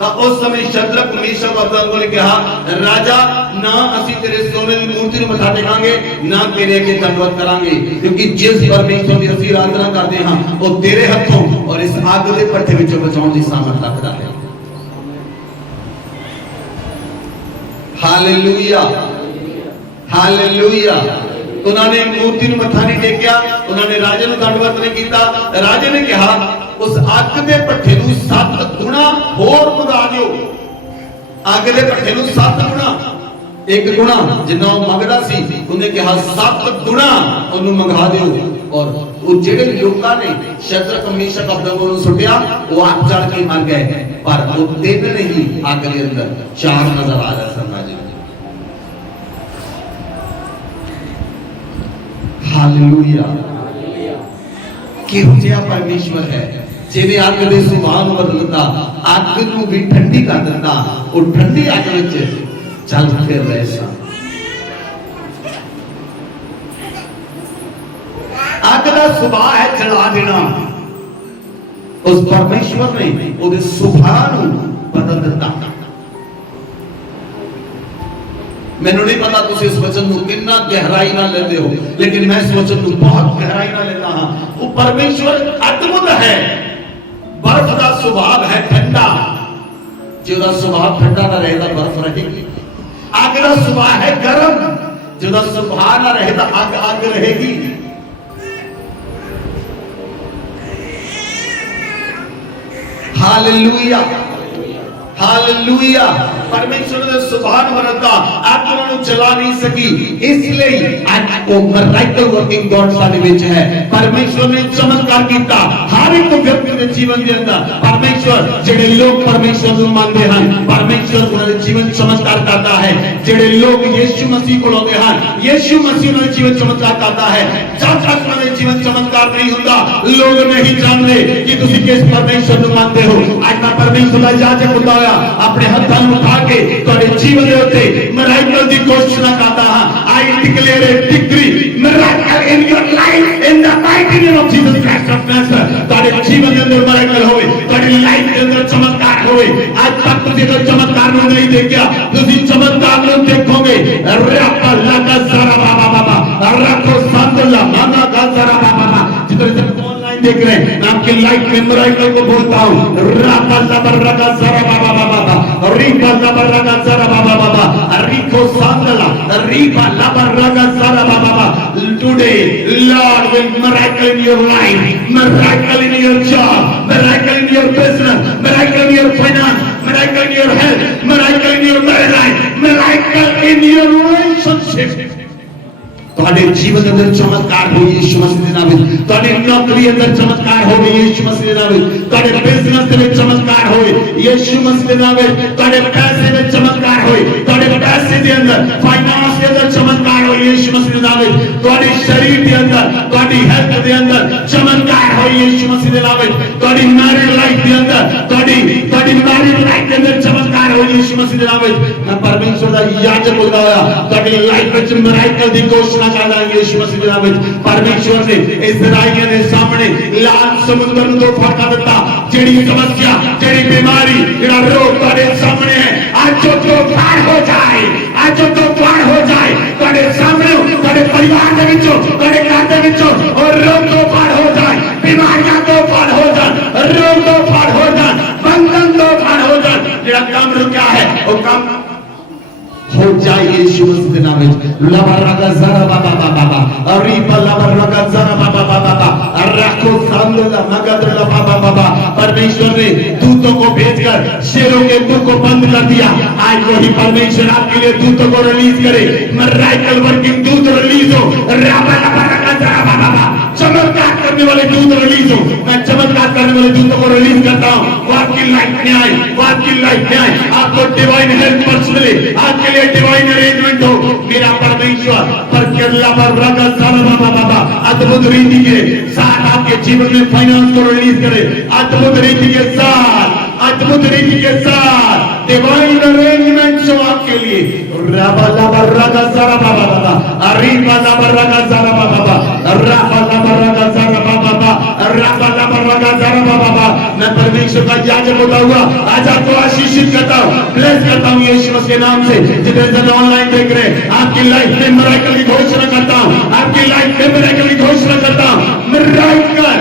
ਤਾਂ ਉਸ ਸਮੇਂ ਸ਼ਦਰਕ, ਮੇਸ਼ਕ और अबेदनगो ने कहा, राजा ना ਅਸੀਂ ਤੇਰੇ ਸੋਨੇ ਦੀ ਮੂਰਤੀ ਨੂੰ ਮੱਥਾ ਟੇਕਾਂਗੇ, ਨਾ ਤੇਰੇ ਅੱਗੇ ਦੰਡਵਤ ਕਰਾਂਗੇ, ਕਿਉਂਕਿ ਜਿਸ ਪਰਮੇਸ਼ਰ ਦੀ ਅਸੀਂ ਆਰਾਧਨਾ ਕਰਦੇ ਹਾਂ ਉਹ ਤੇਰੇ ਹੱਥੋਂ ਔਰ ਇਸ ਅੱਗ ਦੇ ਭੱਠੇ ਵਿੱਚੋਂ ਬਚਾਉਣ ਦੀ ਸਾਮਰਥ ਰੱਖਦਾ ਹੈ। Hallelujah, hallelujah. उन्होंने मूर्ति ਨੂੰ ਮੱਥਾ ਨਹੀਂ ਟੇਕਿਆ, उन्होंने राजे ਨੂੰ दंडवत नहीं ਕੀਤਾ। राजे ने कहा, उस ਅੱਗ ਦੇ ਭੱਠੇ ਨੂੰ 7 ਗੁਣਾ ਹੋਰ ਵਧਾ ਦਿਓ। ਅੱਗ ਦੇ ਭੱਠੇ ਨੂੰ 7 ਗੁਣਾ, 1 ਗੁਣਾ ਜਿੰਨਾ ਉਹ ਮੰਗਦਾ ਸੀ, ਉਹਨੇ ਕਿਹਾ 7 ਗੁਣਾ ਉਹਨੂੰ ਮੰਗਾ ਦਿਓ। और वो ਜਿਹੜੇ ਲੋਕਾਂ ਨੇ ਸ਼ਦਰਕ, ਮੇਸ਼ਕ, ਅਬੇਦਨਗੋ ਨੂੰ ਸੁੱਟਿਆ, ਉਹ ਅੱਗ ਚੜ ਕੇ ਮਰ ਗਏ, ਪਰ ਉਹ ਤਿੰਨ ਨਹੀਂ, ਅੱਗ ਦੇ ਅੰਦਰ 4 ਨਜ਼ਰ ਆ ਰਹੇ ਸਨ। ਰਾਜੇ ਹਾਲੇਲੂਇਆ। ਕਿਹੋ ਜਿਹਾ ਪਰਮੇਸ਼ਵਰ ਹੈ ਜਿਹਨੇ ਅੱਗ ਦੇ ਸੁਭਾਅ ਨੂੰ ਬਦਲਦਾ, ਅੱਗ ਨੂੰ ਵੀ ਠੰਡੀ ਕਰ ਦਿੰਦਾ। ਉਹ ਠੰਡੀ ਅੱਗ ਵਿੱਚ ਚੱਲ ਫਿਰ ਰਹੇ ਸਨ। ਅੱਗ ਦਾ ਸੁਭਾਅ ਹੈ ਜਲਾ ਦੇਣਾ। ਉਸ ਪਰਮੇਸ਼ਵਰ ਨੇ ਉਹਦੇ ਸੁਭਾਅ ਨੂੰ ਬਦਲ ਦਿੱਤਾ। ਮੈਨੂੰ ਨਹੀਂ ਪਤਾ ਤੁਸੀਂ ਇਸ ਵਚਨ ਨੂੰ ਕਿੰਨਾ ਗਹਿਰਾਈ ਨਾਲ ਲੈਂਦੇ ਹੋ, ਲੇਕਿਨ ਮੈਂ ਇਸ ਵਚਨ ਨੂੰ ਬਹੁਤ ਗਹਿਰਾਈ ਨਾਲ ਲੈਂਦਾ ਹਾਂ। ਉਹ ਪਰਮੇਸ਼ਵਰ ਅਦਭੁਤ ਹੈ। ਬਰਫ਼ ਦਾ ਸੁਭਾਅ ਹੈ ਠੰਡਾ, ਜੇ ਉਹਦਾ ਸੁਭਾਅ ਠੰਡਾ ਨਾ ਰਹੇ ਤਾਂ ਬਰਫ਼ ਰਹੇਗੀ। ਅੱਗ ਦਾ ਸੁਭਾਅ ਹੈ ਗਰਮ, ਜੇ ਉਹਦਾ ਸੁਭਾਅ ਨਾ ਰਹੇ ਤਾਂ ਅੱਗ ਰਹੇਗੀ। Hallelujah, hallelujah. परमेश्वर ने सुभान बदलता, आग उन्होंने जला नहीं सकी, इसलिए आज वो मिरेकल वर्किंग गॉड साडे विच है। परमेश्वर ने चमत्कार कीता हर एक व्यक्ति के जीवन के अंदर। परमेश्वर जेडे लोग परमेश्वर को मानते हैं, परमेश्वर उन्होंने जीवन चमत्कार करता है। जेडे लोग यीशु मसीह को आते हैं, यीशु मसीह उन्होंने जीवन चमत्कार करता है। जब तक उन्होंने जीवन चमत्कार नहीं होता, लोग नहीं जानते कि तुसी किस परमेश्वर को मानते हो। आज मैं परमेश्वर का याजक होता हुआ अपने हाथों में उठा के तुम्हारे जीवन के उत्ते मिरेकल की घोषणा करता हां। I declare A decree miracle in your life in the mighty name of Jesus Christ of Nazareth. तुम्हारे जीवन के अंदर मिरेकल होवे, तुम्हारी लाइफ के अंदर चमत्कार होवे। आज तक तुझे तो चमत्कार में नहीं देखा, तुझे चमत्कार में देखोगे। रप्पा लगा जरा बाबा बाबा रखो संतला मांगा का जरा बाबा। जितने देख रहे हैं, मैं आपकी लाइफ में मिरेकल को बोलता हूं। रापा लबरगा जरा बाबा बाबा, रीपा लबरगा जरा बाबा बाबा, रिको सांदला रीपा लबरगा जरा बाबा बाबा। Today Lord will miracle in your life, miracle in your job, miracle in your business, miracle in your finance, miracle in your health, miracle in your marriage life, miracle in your relationship. तुम्हारे जीवन के अंदर चमत्कार हो यीशु मसीह के नाम में। तुम्हारे नौकरी के अंदर चमत्कार हो यीशु मसीह के नाम में। तुम्हारे बिजनेस में चमत्कार हो यीशु मसीह के नाम में। तुम्हारे पैसे में चमत्कार हो, तुम्हारे पैसे के अंदर फाइनेंस के अंदर चमत्कार हो यीशु मसीह के नाम में। तुम्हारे शरीर के अंदर, तुम्हारी हेल्थ के अंदर चमत्कार हो यीशु मसीह के नाम में। तुम्हारी मैरिज लाइफ के अंदर, तुम्हारी मैरिज लाइफ के अंदर चमत्कार हो यीशु मसीह के नाम में। मैं परमेश्वर का याजक होता हुआ तुम्हारी लाइफ में मिरेकल की घोषणा करदा यीशु मसीह के नाम में। परमेश्वर ने इस्राएलियों के सामने लाल समुद्र को दो फाड़ दिता। जेड़ी समस्या, जेड़ी बीमारी, जेड़ा रोग तुम्हारे सामने है, आज जो पार हो जाए, आज जो पार हो जाए तुम्हारे सामने, तुम्हारे परिवार के विचों, तुम्हारे घर के विचों, और रोग तो पार हो जाए, लबरगा जरा बाबा बाबा अरीबा लबरगा जरा बाबा बाबा रखो सामने मगध बाबा बाबा। परमेश्वर ने दूतों को भेजकर शेरों के मुंह को बंद कर दिया। आज वही परमेश्वर आपके लिए दूतों को रिलीज करे। मिरेकल वर्किंग दूत रिलीज हो। राबा लबरगा जरा बाबा चमत्कार करने वाले दूत रिलीज हो। मैं चमत्कार करने वाले दूतों को रिलीज करता हूँ। वो आपकी लाइफ में आए, वो आपकी लाइफ में आए, आपको डिवाइन हेल्पर्स मिले, आपके लिए डिवाइन अरेंजमेंट हो। मेरा परमेश्वर पर केरला पर रगा सारा बाबा अद्भुत रीति के साथ आपके जीवन में फाइनेंस को रिलीज करे। अद्भुत रीति के साथ, अद्भुत रीति के साथ डिवाइन अरेंजमेंट हो आपके लिए। राबा लबरगा सारा बाबा अरीबा लबरगा सारा बाबा राबा लबरगा सारा बाबा राबा लबरगा सारा बाबा। मैं परमेश्वर का याजक होता हुआ आज आपको आशीषित करता हूँ, ब्लेस करता हूँ यीशु मसीह के नाम से। जितने जन ऑनलाइन देख रहे हैं आपकी लाइफ में मिरेकल की घोषणा करता हूँ, आपकी लाइफ में मिरेकल की घोषणा करता हूँ। मिरेकल